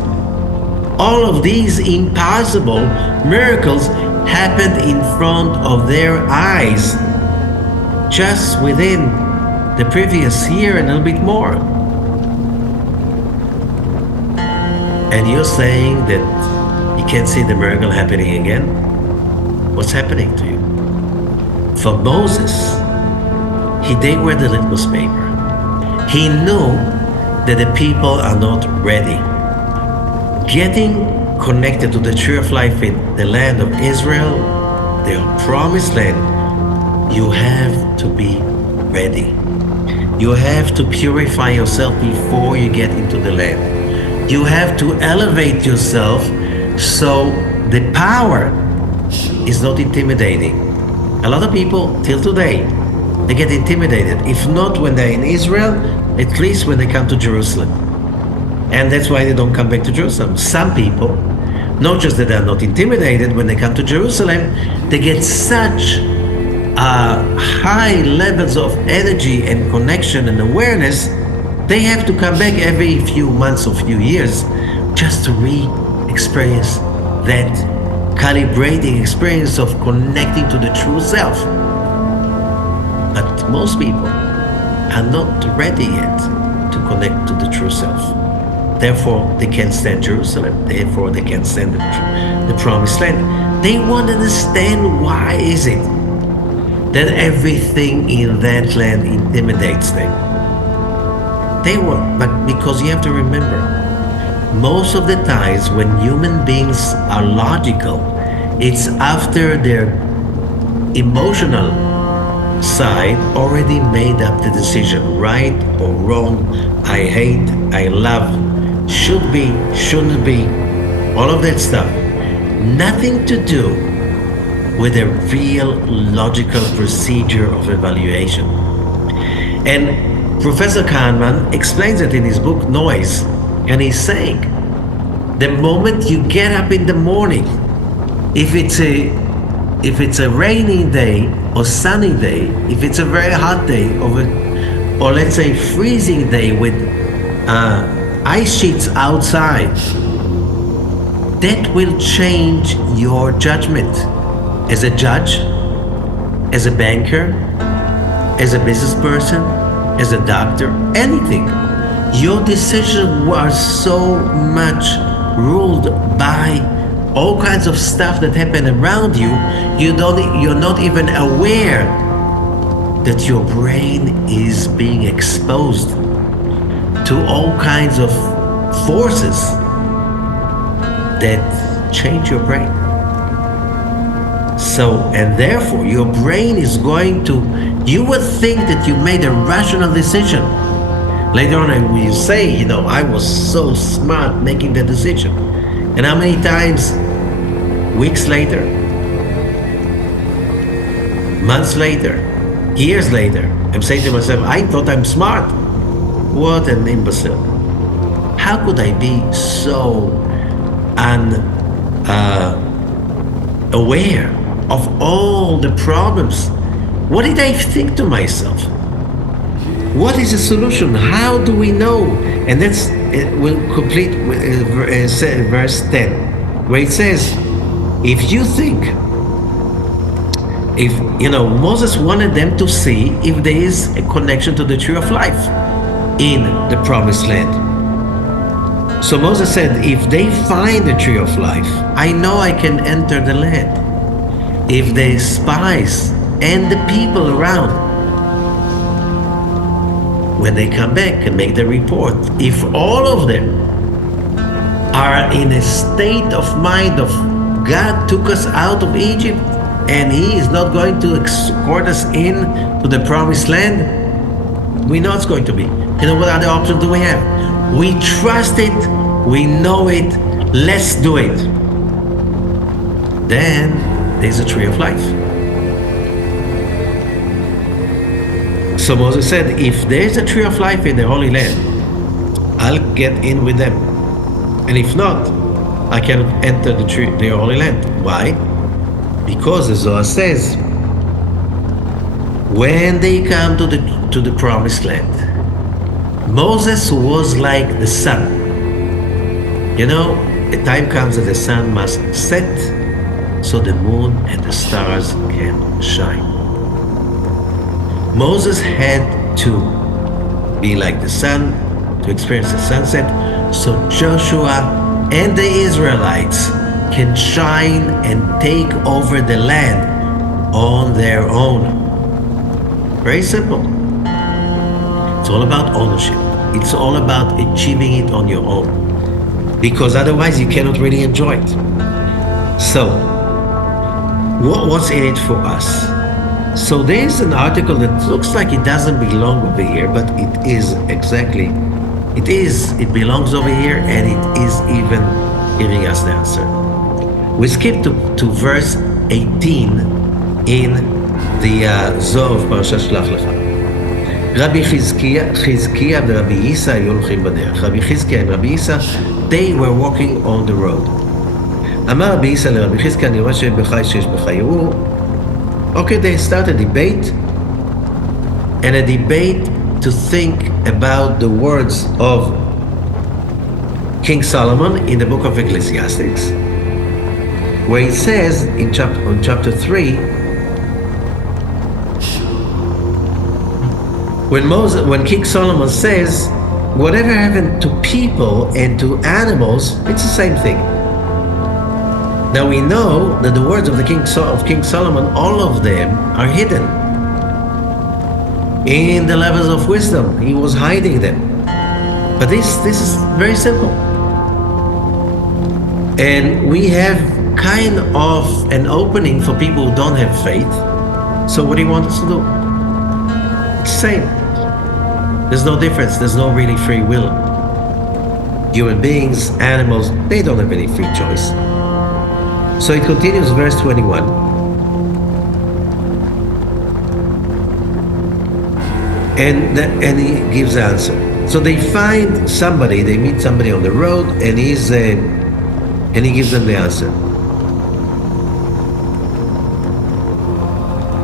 All of these impossible miracles happened in front of their eyes, just within the previous year and a little bit more. And you're saying that you can't see the miracle happening again? What's happening to you? For Moses, they were the litmus paper. He knew that the people are not ready. Getting connected to the tree of life in the land of Israel, their promised land, you have to be ready. You have to purify yourself before you get into the land. You have to elevate yourself so the power is not intimidating. A lot of people, till today, they get intimidated. If not when they're in Israel, at least when they come to Jerusalem. And that's why they don't come back to Jerusalem. Some people, not just that they're not intimidated, when they come to Jerusalem, they get such high levels of energy and connection and awareness, they have to come back every few months or few years just to re-experience that calibrating experience of connecting to the true self. But most people are not ready yet to connect to the true self. Therefore, they can't stand Jerusalem. Therefore, they can't stand the promised land. They want to understand why is it that everything in that land intimidates them. They want, but because you have to remember, most of the times when human beings are logical, it's after their emotional side already made up the decision, right or wrong, I hate, I love, should be, shouldn't be, all of that stuff. Nothing to do with a real logical procedure of evaluation. And Professor Kahneman explains it in his book Noise, and he's saying, the moment you get up in the morning, if it's a rainy day or sunny day, if it's a very hot day or let's say freezing day with ice sheets outside, that will change your judgment as a judge, as a banker, as a business person, as a doctor, anything. Your decisions were so much ruled by all kinds of stuff that happen around you. You're not even aware that your brain is being exposed to all kinds of forces that change your brain. So, and therefore, your brain is going to, you would think that you made a rational decision. Later on, you say, I was so smart making the decision. And how many times, weeks later, months later, years later, I'm saying to myself, I thought I'm smart. What an imbecile. How could I be so unaware of all the problems? What did I think to myself? What is the solution? How do we know? And that's, we'll complete verse 10, where it says, if you think, Moses wanted them to see if there is a connection to the tree of life in the promised land. So Moses said, if they find the tree of life, I know I can enter the land. If the spies and the people around, when they come back and make the report, if all of them are in a state of mind of God took us out of Egypt and He is not going to escort us in to the promised land, we know it's going to be. What other options do we have? We trust it, we know it, let's do it. Then there's a tree of life. So Moses said, if there's a tree of life in the Holy Land, I'll get in with them. And if not, I cannot enter the Holy Land. Why? Because the Zohar says, when they come to the promised land, Moses was like the sun. A time comes that the sun must set so the moon and the stars can shine. Moses had to be like the sun to experience the sunset, so Joshua and the Israelites can shine and take over the land on their own. Very simple. It's all about ownership. It's all about achieving it on your own, because otherwise you cannot really enjoy it. So, what's in it for us? So there's an article that looks like it doesn't belong over here, but it is exactly. It is. It belongs over here, and it is even giving us the answer. We skip to verse 18 in the Zohar of Parashat Shlach Lecha. רבי חזקיה ורבי ייסא היו הולכים בדרך. רבי חזקיה and רבי ייסא, they were walking on the road. אמר רבי ייסא לרבי חזקיה, אני רואה שיש בך ערעור. Okay, they start a debate, and a debate to think about the words of King Solomon in the book of Ecclesiastes, where it says in chapter 3, when King Solomon says, whatever happened to people and to animals, it's the same thing. Now we know that the words of King Solomon, all of them are hidden in the levels of wisdom. He was hiding them. But this is very simple. And we have kind of an opening for people who don't have faith. So what do you want us to do? It's the same. There's no difference. There's no really free will. Human beings, animals, they don't have any free choice. So it continues, verse 21. And he gives the answer. So they find somebody, they meet somebody on the road, and he gives them the answer.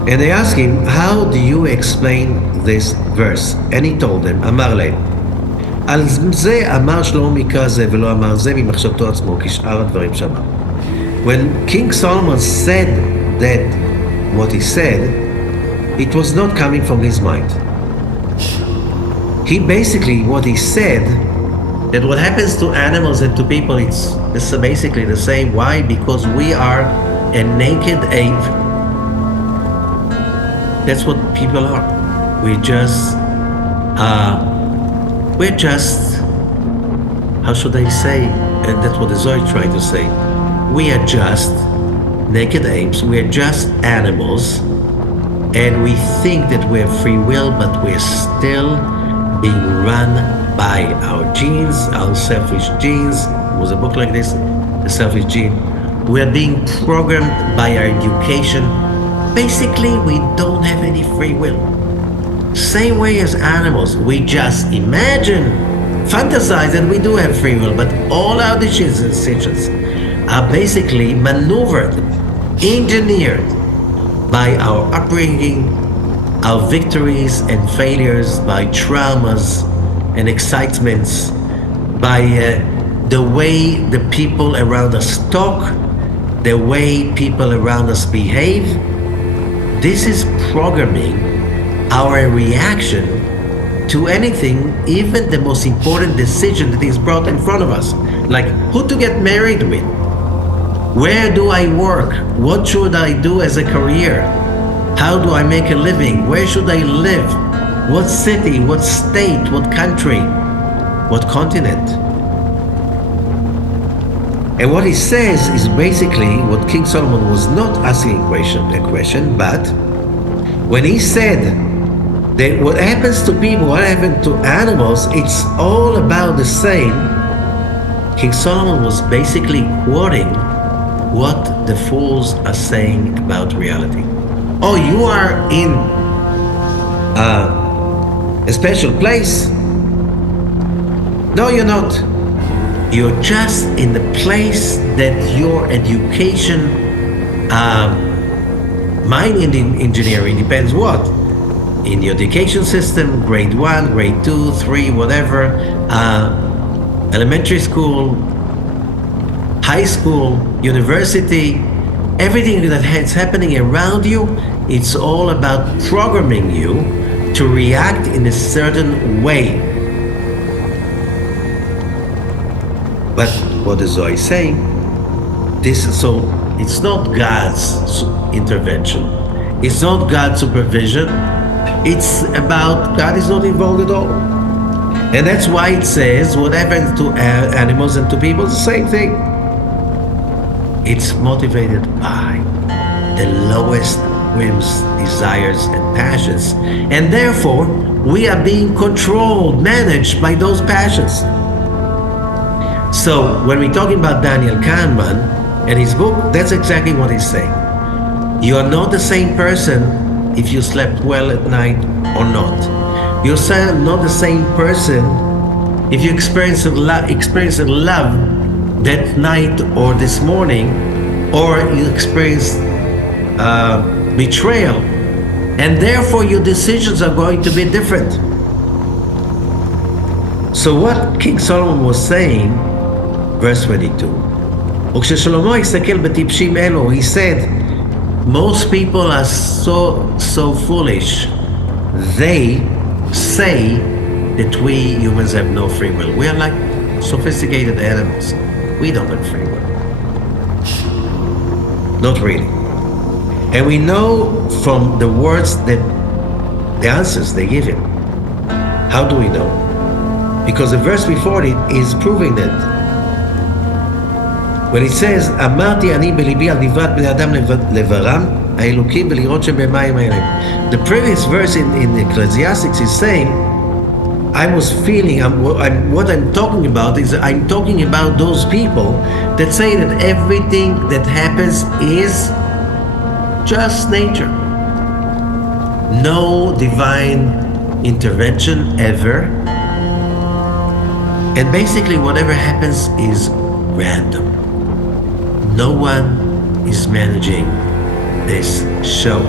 And they ask him, how do you explain this verse? And he told them, אמר להם, על זה אמר שלמה מקרא זה ולא אמר זה ממחשבתו עצמו כשאר הדברים שאמר. When King Solomon said that what he said, it was not coming from his mind. What he said, that what happens to animals and to people, it's basically the same. Why? Because we are a naked ape. That's what people are. We're just, how should I say? And that's what the Zohar tried to say. We are just naked apes, we are just animals, and we think that we have free will, but we're still being run by our genes, our selfish genes. There was a book like this, The Selfish Gene. We are being programmed by our education. Basically, we don't have any free will. Same way as animals, we just imagine, fantasize that we do have free will, but all our decisions are basically maneuvered, engineered by our upbringing, our victories and failures, by traumas and excitements, by the way the people around us talk, the way people around us behave. This is programming our reaction to anything, even the most important decision that is brought in front of us, like who to get married with, where do I work, what should I do as a career, how do I make a living, where should I live, what city, what state, what country, what continent. And what he says is basically what King Solomon was not asking a question, but when he said that what happens to people, what happens to animals, it's all about the same, King Solomon was basically quoting what the fools are saying about reality. Oh, you are in a special place? No, you're not. You're just in the place that your education, mine in engineering depends what? In the education system, grade 1, grade 2, 3, whatever, elementary school, high school, university, everything that's happening around you, it's all about programming you to react in a certain way. But what is Zohar saying? So it's not God's intervention. It's not God's supervision. It's about God is not involved at all. And that's why it says whatever to animals and to people, the same thing. It's motivated by the lowest whims, desires, and passions. And therefore, we are being controlled, managed by those passions. So, when we're talking about Daniel Kahneman and his book, that's exactly what he's saying. You are not the same person if you slept well at night or not. You're not the same person if you experience love that night or this morning, or you experience betrayal, and therefore your decisions are going to be different. So what King Solomon was saying, verse 22, וכששלמה הסתכל בטיפשים אלו, he said, most people are so foolish. They say that we humans have no free will. We are like sophisticated animals. We don't have free will. Not really. And we know from the words that the answers they give him. How do we know? Because the verse before it is proving that. When it says, אמרתי אני בליבי על נברת בני אדם לברם, האלוקים ולראות שבמים האלה. The previous verse in Ecclesiastics is saying, I was feeling, what I'm talking about is I'm talking about those people that say that everything that happens is just nature. No divine intervention ever. And basically whatever happens is random. No one is managing this show.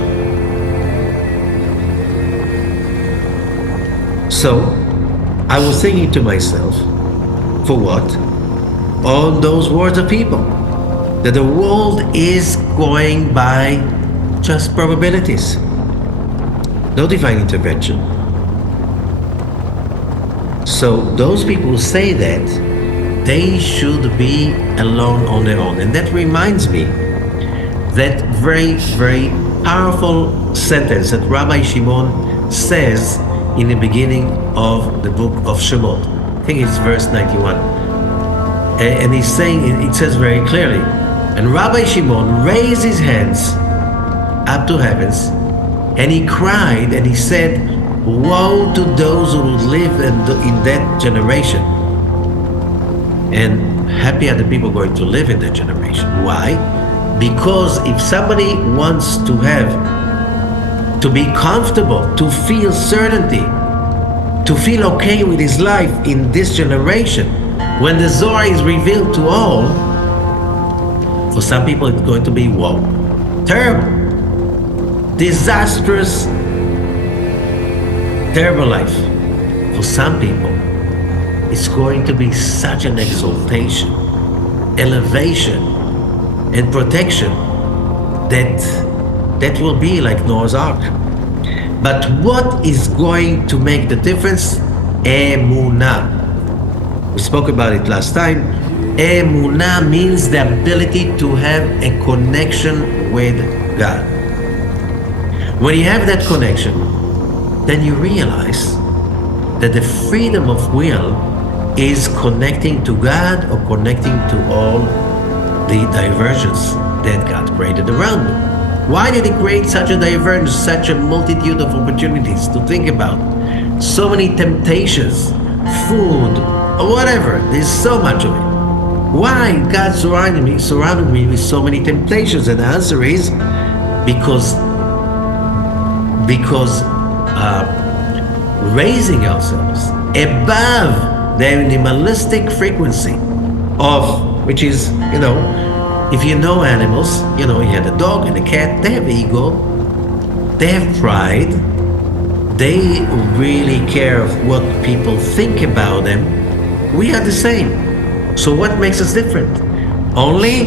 So, I was thinking to myself, for what? All those words of people. That the world is going by just probabilities. No divine intervention. So, those people who say that, they should be alone on their own. And that reminds me that very, very powerful sentence that Rabbi Shimon says in the beginning of the book of Shemot. I think it's verse 91. And he's saying, it says very clearly, and Rabbi Shimon raised his hands up to heavens, and he cried and he said, woe to those who would live in that generation. And happy are the people going to live in that generation. Why? Because if somebody wants to be comfortable, to feel certainty, to feel okay with his life in this generation, when the Zohar is revealed to all, for some people it's going to be woe. Terrible. Disastrous. Terrible life. For some people, it's going to be such an exaltation, elevation, and protection that will be like Noah's Ark. But what is going to make the difference? Emunah. We spoke about it last time. Emunah means the ability to have a connection with God. When you have that connection, then you realize that the freedom of will is connecting to God or connecting to all the diversions that God created around them. Why did He create such a divergence, such a multitude of opportunities to think about? So many temptations, food, or whatever. There's so much of it. Why God surrounded me with so many temptations? And the answer is because raising ourselves above the animalistic frequency of, which is, if you know animals, you had a dog and a cat, they have ego, they have pride, they really care of what people think about them. We are the same. So what makes us different? Only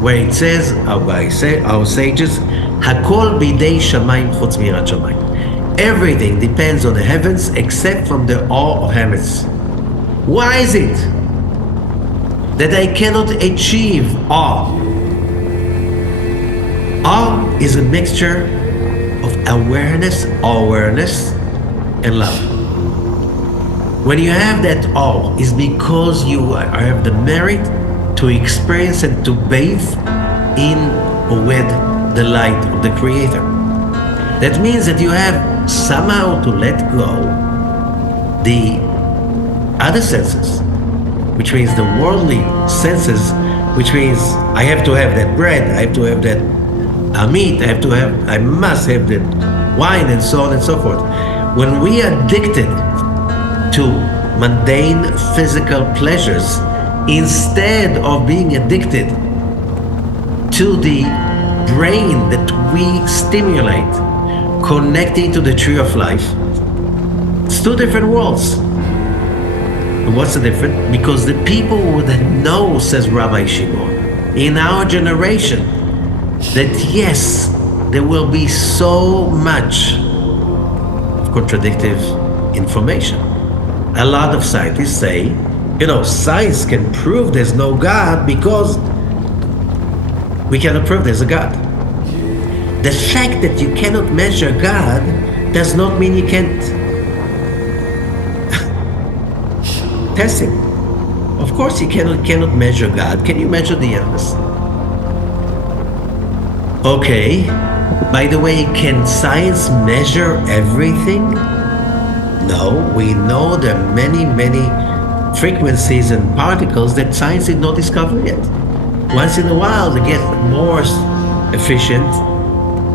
where it says, our sages, Hakol bidei shamayim chutz mirat shamayim. Everything depends on the heavens except from the awe of heavens. Why is it that I cannot achieve awe? Awe is a mixture of awareness, and love. When you have that awe, is because you have the merit to experience and to bathe in or with the light of the Creator. That means that you have somehow to let go the other senses, which means the worldly senses, which means I have to have that bread, I have to have that meat, I must have that wine, and so on and so forth. When we are addicted to mundane physical pleasures, instead of being addicted to the brain that we stimulate, connecting to the tree of life, it's two different worlds. And what's the difference? Because the people would know, says Rabbi Shimon, in our generation, that yes, there will be so much contradictive information. A lot of scientists say, science can prove there's no God because we cannot prove there's a God. The fact that you cannot measure God does not mean you can't test him. Of course, you cannot measure God. Can you measure the universe? Okay. By the way, can science measure everything? No, we know there are many, many frequencies and particles that science did not discover yet. Once in a while, they get more efficient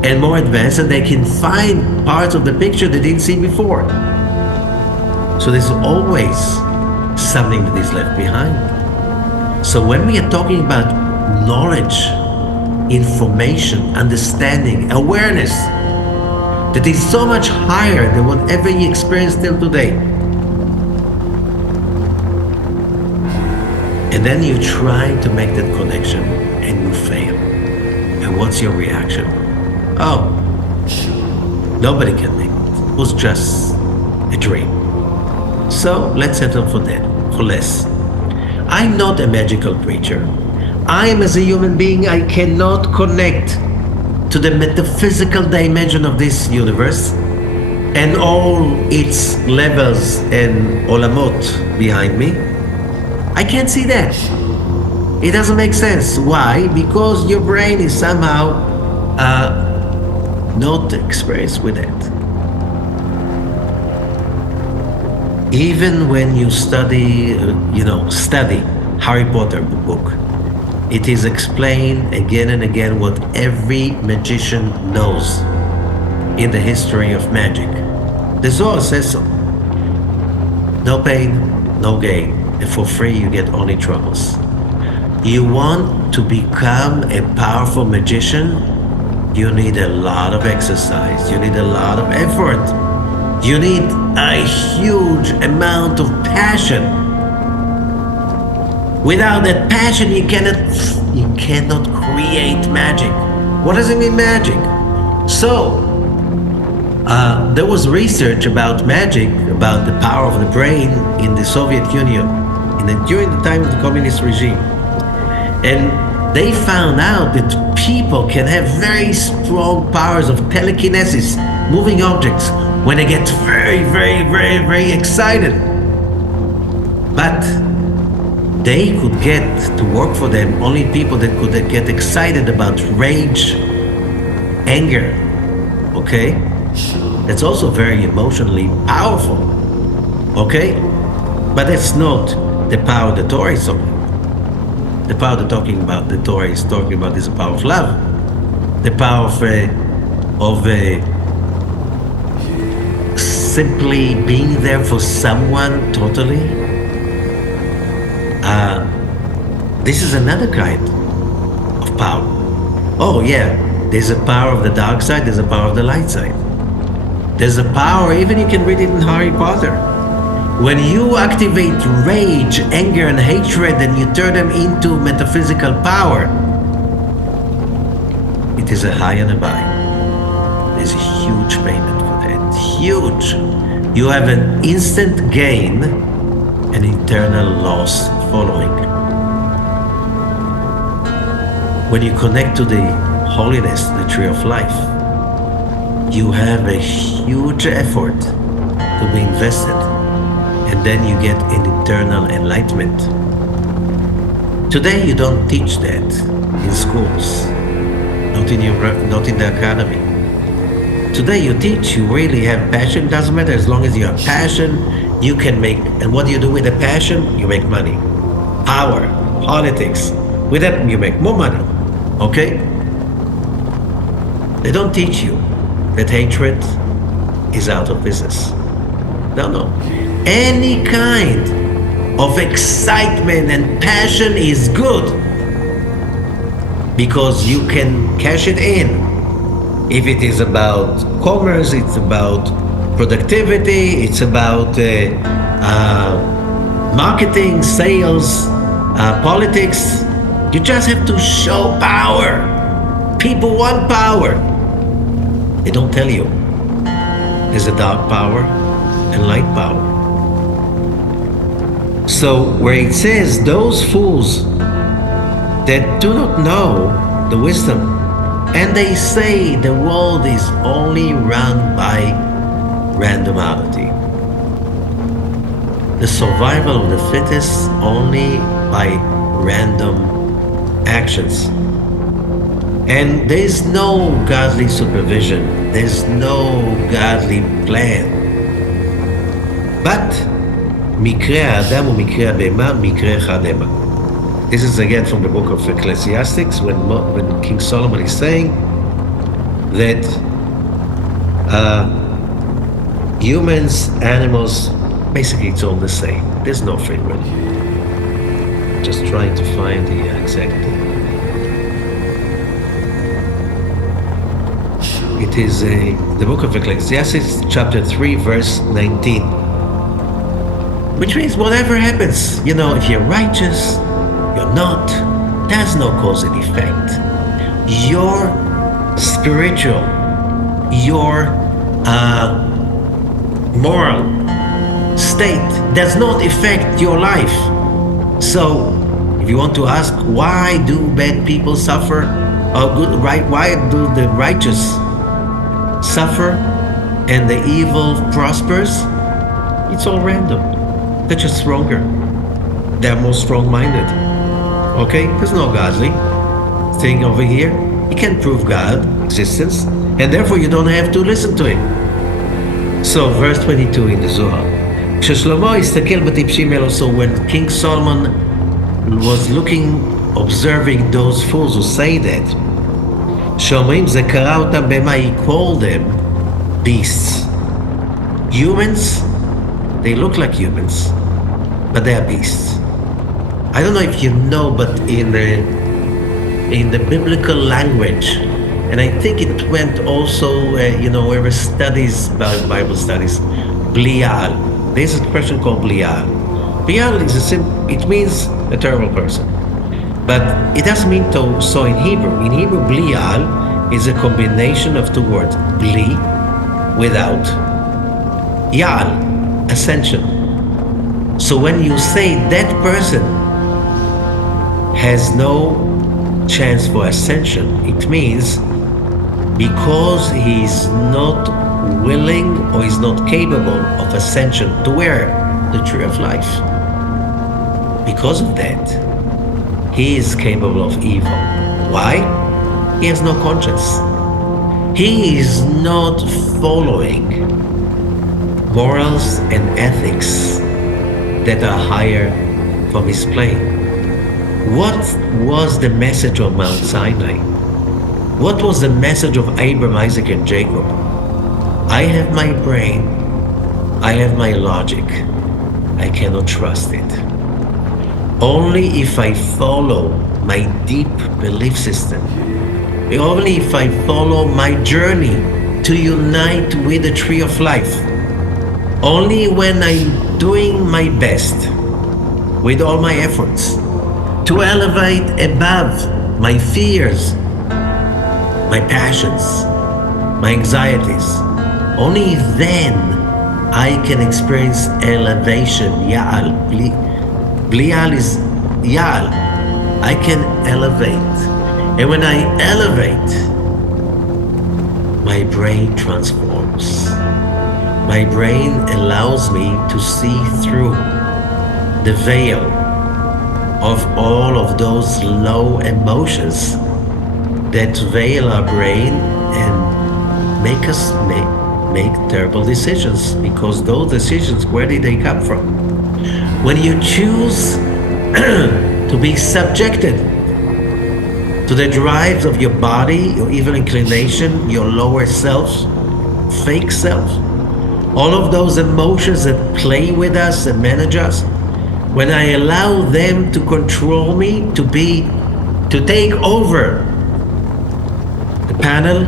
and more advanced, and they can find parts of the picture they didn't see before. So there's always something that is left behind. So when we are talking about knowledge, information, understanding, awareness, that is so much higher than whatever you experienced till today. And then you try to make that connection and you fail. And what's your reaction? Oh, nobody can make it. It was just a dream. So let's settle for that, for less. I'm not a magical creature. I am, as a human being, I cannot connect to the metaphysical dimension of this universe and all its levels and olamot behind me. I can't see that. It doesn't make sense. Why? Because your brain is somehow not experienced with it. Even when you study Harry Potter book, it is explained again and again what every magician knows in the history of magic. The Zohar says so. No pain, no gain, and for free you get only troubles. You want to become a powerful magician? You need a lot of exercise. You need a lot of effort. You need a huge amount of passion. Without that passion, you cannot create magic. What does it mean, magic? So, there was research about magic, about the power of the brain in the Soviet Union during the time of the communist regime. And they found out that people can have very strong powers of telekinesis, moving objects, when they get very, very, very, very excited. But they could get to work for them only people that could get excited about rage, anger, okay? That's also very emotionally powerful, okay? But that's not the power the Torah is talking about. The power the Torah is talking about is the power of love. The power of simply being there for someone totally. This is another kind of power. Oh yeah, there's a power of the dark side, there's a power of the light side. There's a power, even you can read it in Harry Potter. When you activate rage, anger, and hatred, and you turn them into metaphysical power, it is a high and a buy. There's a huge payment for that. Huge. You have an instant gain and eternal loss following. When you connect to the holiness, the tree of life, you have a huge effort to be invested. And then you get an eternal enlightenment. Today you don't teach that in schools, not in the academy. Today you teach, you really have passion, doesn't matter, as long as you have passion, you can make, and what do you do with the passion? You make money. Power, politics. With that you make more money. Okay? They don't teach you that hatred is out of business. No. Any kind of excitement and passion is good because you can cash it in. If it is about commerce, it's about productivity, it's about marketing, sales, politics. You just have to show power. People want power. They don't tell you. There's a dark power and light power. So where it says those fools that do not know the wisdom, and they say the world is only run by randomity. The survival of the fittest only by random actions. And there's no godly supervision. There's no godly plan. But מקרה האדם ומקרה הבהמה, מקרה אחד המה. This is again from the book of Ecclesiastes when King Solomon is saying that humans, animals, basically it's all the same. There's no free will. Just trying to find the exact. It is the book of Ecclesiastes, chapter 3, verse 19. Which means whatever happens, if you're righteous, you're not, there's no cause and effect. Your spiritual, your moral state does not affect your life. So, if you want to ask why do bad people suffer, why do the righteous suffer and the evil prospers? It's all random. They're just stronger. They're more strong-minded. Okay? There's no godly thing over here. You can't prove God's existence, and therefore you don't have to listen to him. So, verse 22 in the Zohar. כששלמה הסתכל בטיפשים אלו, so when King Solomon was observing those fools who say that, שאומרים זה קרא אותם במה, he called them beasts. Humans, they look like humans, but they are beasts. I don't know if you know, but in the biblical language, and I think it went also, whoever studies Bible studies, Blial. There's a expression called Blial. Blial it means a terrible person, but it doesn't mean so in Hebrew. In Hebrew, Blial is a combination of two words, Bli, without, Yal, ascension. So when you say that person has no chance for ascension, it means because he's not willing or is not capable of ascension to where? The tree of life. Because of that, he is capable of evil. Why? He has no conscience. He is not following morals and ethics that are higher from his plane. What was the message of Mount Sinai? What was the message of Abraham, Isaac, and Jacob? I have my brain, I have my logic, I cannot trust it. Only if I follow my deep belief system, only if I follow my journey to unite with the tree of life, only when I'm doing my best with all my efforts to elevate above my fears, my passions, my anxieties, only then I can experience elevation. Ya'al. Blial is Ya'al. I can elevate. And when I elevate, my brain transforms. My brain allows me to see through the veil of all of those low emotions that veil our brain and make us make terrible decisions, because those decisions, where did they come from? When you choose to be subjected to the drives of your body, your evil inclination, your lower self, fake self, all of those emotions that play with us and manage us, when I allow them to control me, to take over the panel,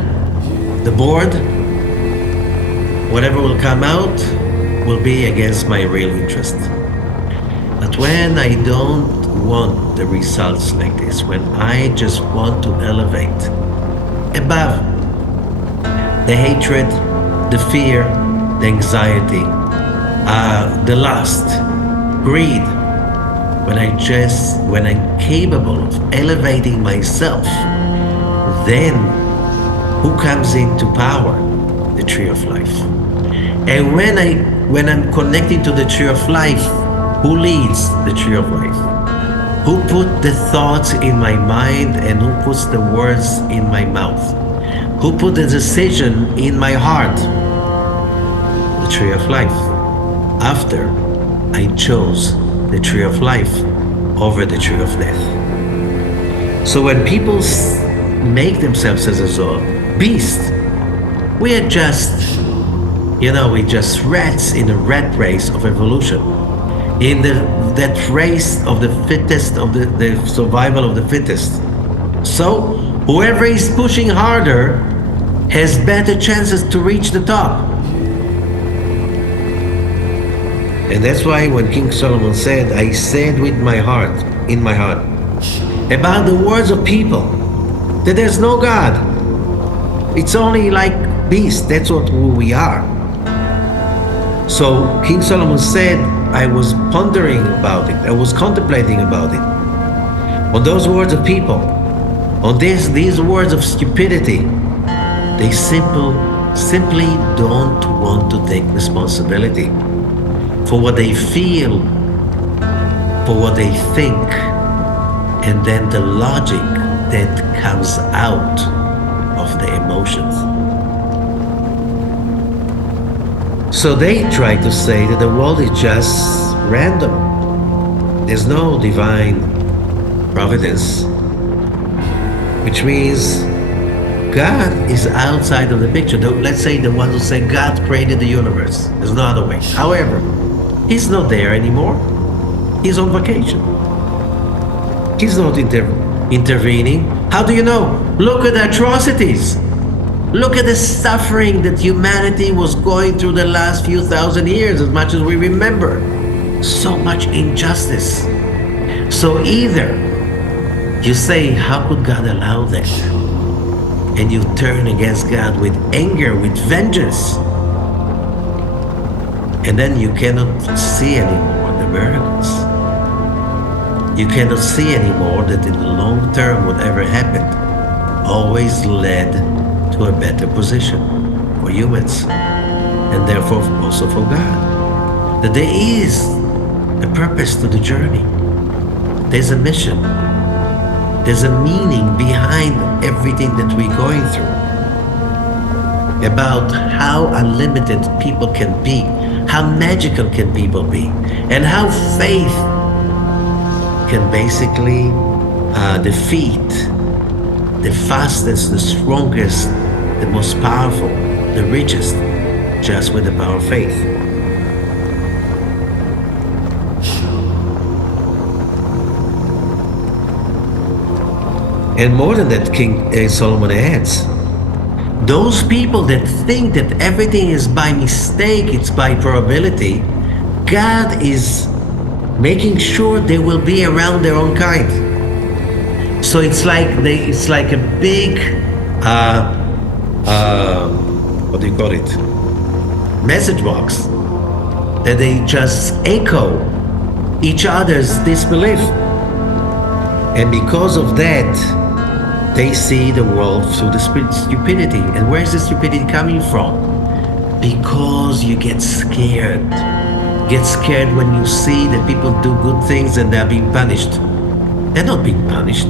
the board, whatever will come out will be against my real interest. But when I don't want the results like this, when I just want to elevate above the hatred, the fear, the anxiety, the lust, greed, when I'm capable of elevating myself, then who comes into power? The tree of life. And when I'm connecting to the tree of life, who leads the tree of life? Who put the thoughts in my mind and who puts the words in my mouth? Who put the decision in my heart? The tree of life. After I chose the tree of life over the tree of death. So when people make themselves as a Zohar, beast, we are just, we just rats in a rat race of evolution. In that race of the fittest, of the survival of the fittest. So whoever is pushing harder has better chances to reach the top. And that's why when King Solomon said, I said with my heart, in my heart, about the words of people, that there's no God. It's only like beasts. That's what we are. So King Solomon said, I was pondering about it. I was contemplating about it. On those words of people, on these words of stupidity, they simply don't want to take responsibility for what they feel, for what they think, and then the logic that comes out of the emotions. So they try to say that the world is just random. There's no divine providence, which means God is outside of the picture. Let's say the ones who say God created the universe. There's no other way. However, He's not there anymore. He's on vacation. He's not intervening. How do you know? Look at the atrocities. Look at the suffering that humanity was going through the last few thousand years, as much as we remember. So much injustice. So either you say, how could God allow that? And you turn against God with anger, with vengeance. And then you cannot see anymore the miracles. You cannot see anymore that in the long term, whatever happened always led to a better position for humans, and therefore also for God. That there is a purpose to the journey. There's a mission. There's a meaning behind everything that we're going through. About how unlimited people can be, how magical can people be, and how faith can basically defeat the fastest, the strongest, the most powerful, the richest, just with the power of faith. And more than that, King Solomon adds, those people that think that everything is by mistake, it's by probability, God is making sure they will be around their own kind. So it's like a big, what do you call it? Message box that they just echo each other's disbelief. And because of that, they see the world through the stupidity. And where is the stupidity coming from? Because you get scared. Get scared when you see that people do good things and they're being punished. They're not being punished.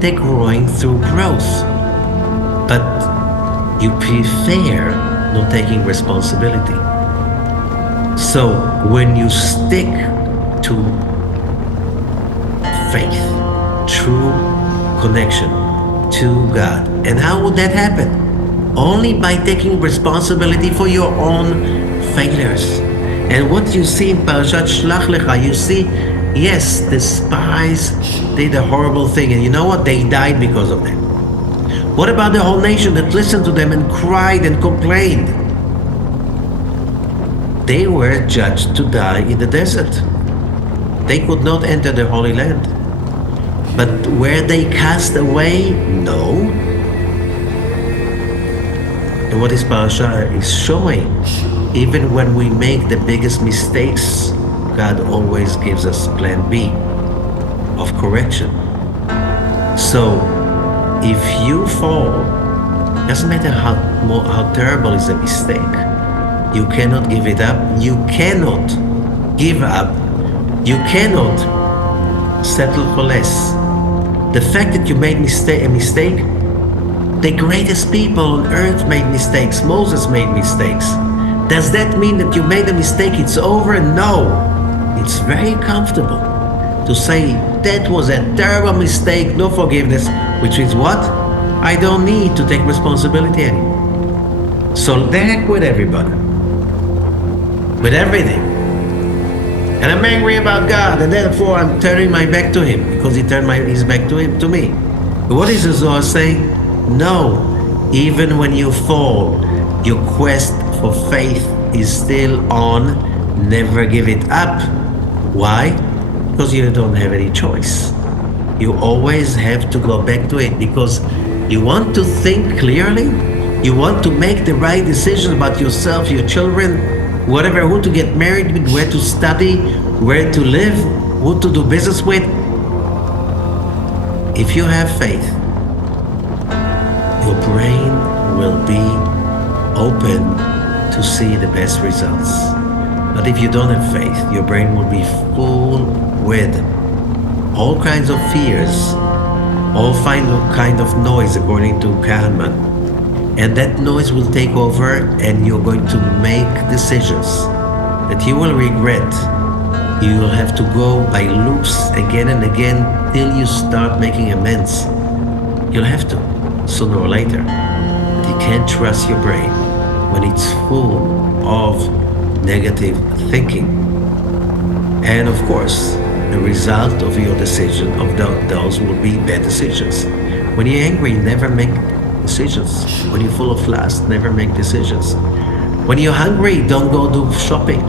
They're growing through growth. But you prefer not taking responsibility. So when you stick to faith, true connection to God, and how would that happen? Only by taking responsibility for your own failures. And what you see in Parashat Shlach Lecha, you see, yes, the spies did a horrible thing, and you know what? They died because of that. What about the whole nation that listened to them and cried and complained? They were judged to die in the desert. They could not enter the Holy Land. But were they cast away? No. And what this parasha is showing, even when we make the biggest mistakes, God always gives us plan B of correction. So if you fall, doesn't matter how terrible is a mistake, you cannot give it up. You cannot give up. You cannot settle for less. The fact that you made a mistake, the greatest people on earth made mistakes. Moses made mistakes. Does that mean that you made a mistake, it's over? No. It's very comfortable to say that was a terrible mistake, no forgiveness, which means what? I don't need to take responsibility anymore. So the heck with everybody, with everything. And I'm angry about God, and therefore I'm turning my back to Him because He turned his back to me. But what is the Zohar saying? No, even when you fall, your quest for faith is still on. Never give it up. Why? Because you don't have any choice. You always have to go back to it because you want to think clearly. You want to make the right decisions about yourself, your children, whatever, who to get married with, where to study, where to live, who to do business with. If you have faith, your brain will be open to see the best results. But if you don't have faith, your brain will be full with all kinds of fears, all kind of noise, according to Kahneman. And that noise will take over, and you're going to make decisions that you will regret. You will have to go by loops again and again till you start making amends. You'll have to, sooner or later. But you can't trust your brain when it's full of negative thinking. And of course, the result of your decision, of those will be bad decisions. When you're angry, never make decisions. When you're full of lust, never make decisions. When you're hungry, don't go do shopping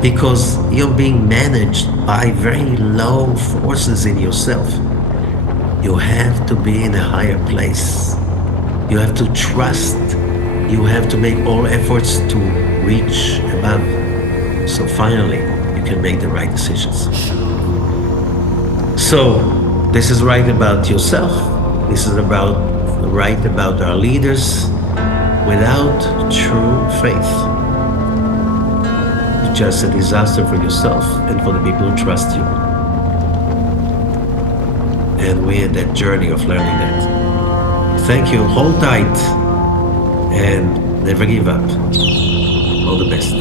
because you're being managed by very low forces in yourself. You have to be in a higher place. You have to trust. You have to make all efforts to reach above. So finally, you can make the right decisions. So this is right about yourself. This is right about our leaders. Without true faith, it's just a disaster for yourself and for the people who trust you. And we're in that journey of learning that. Thank you. Hold tight and never give up. All the best.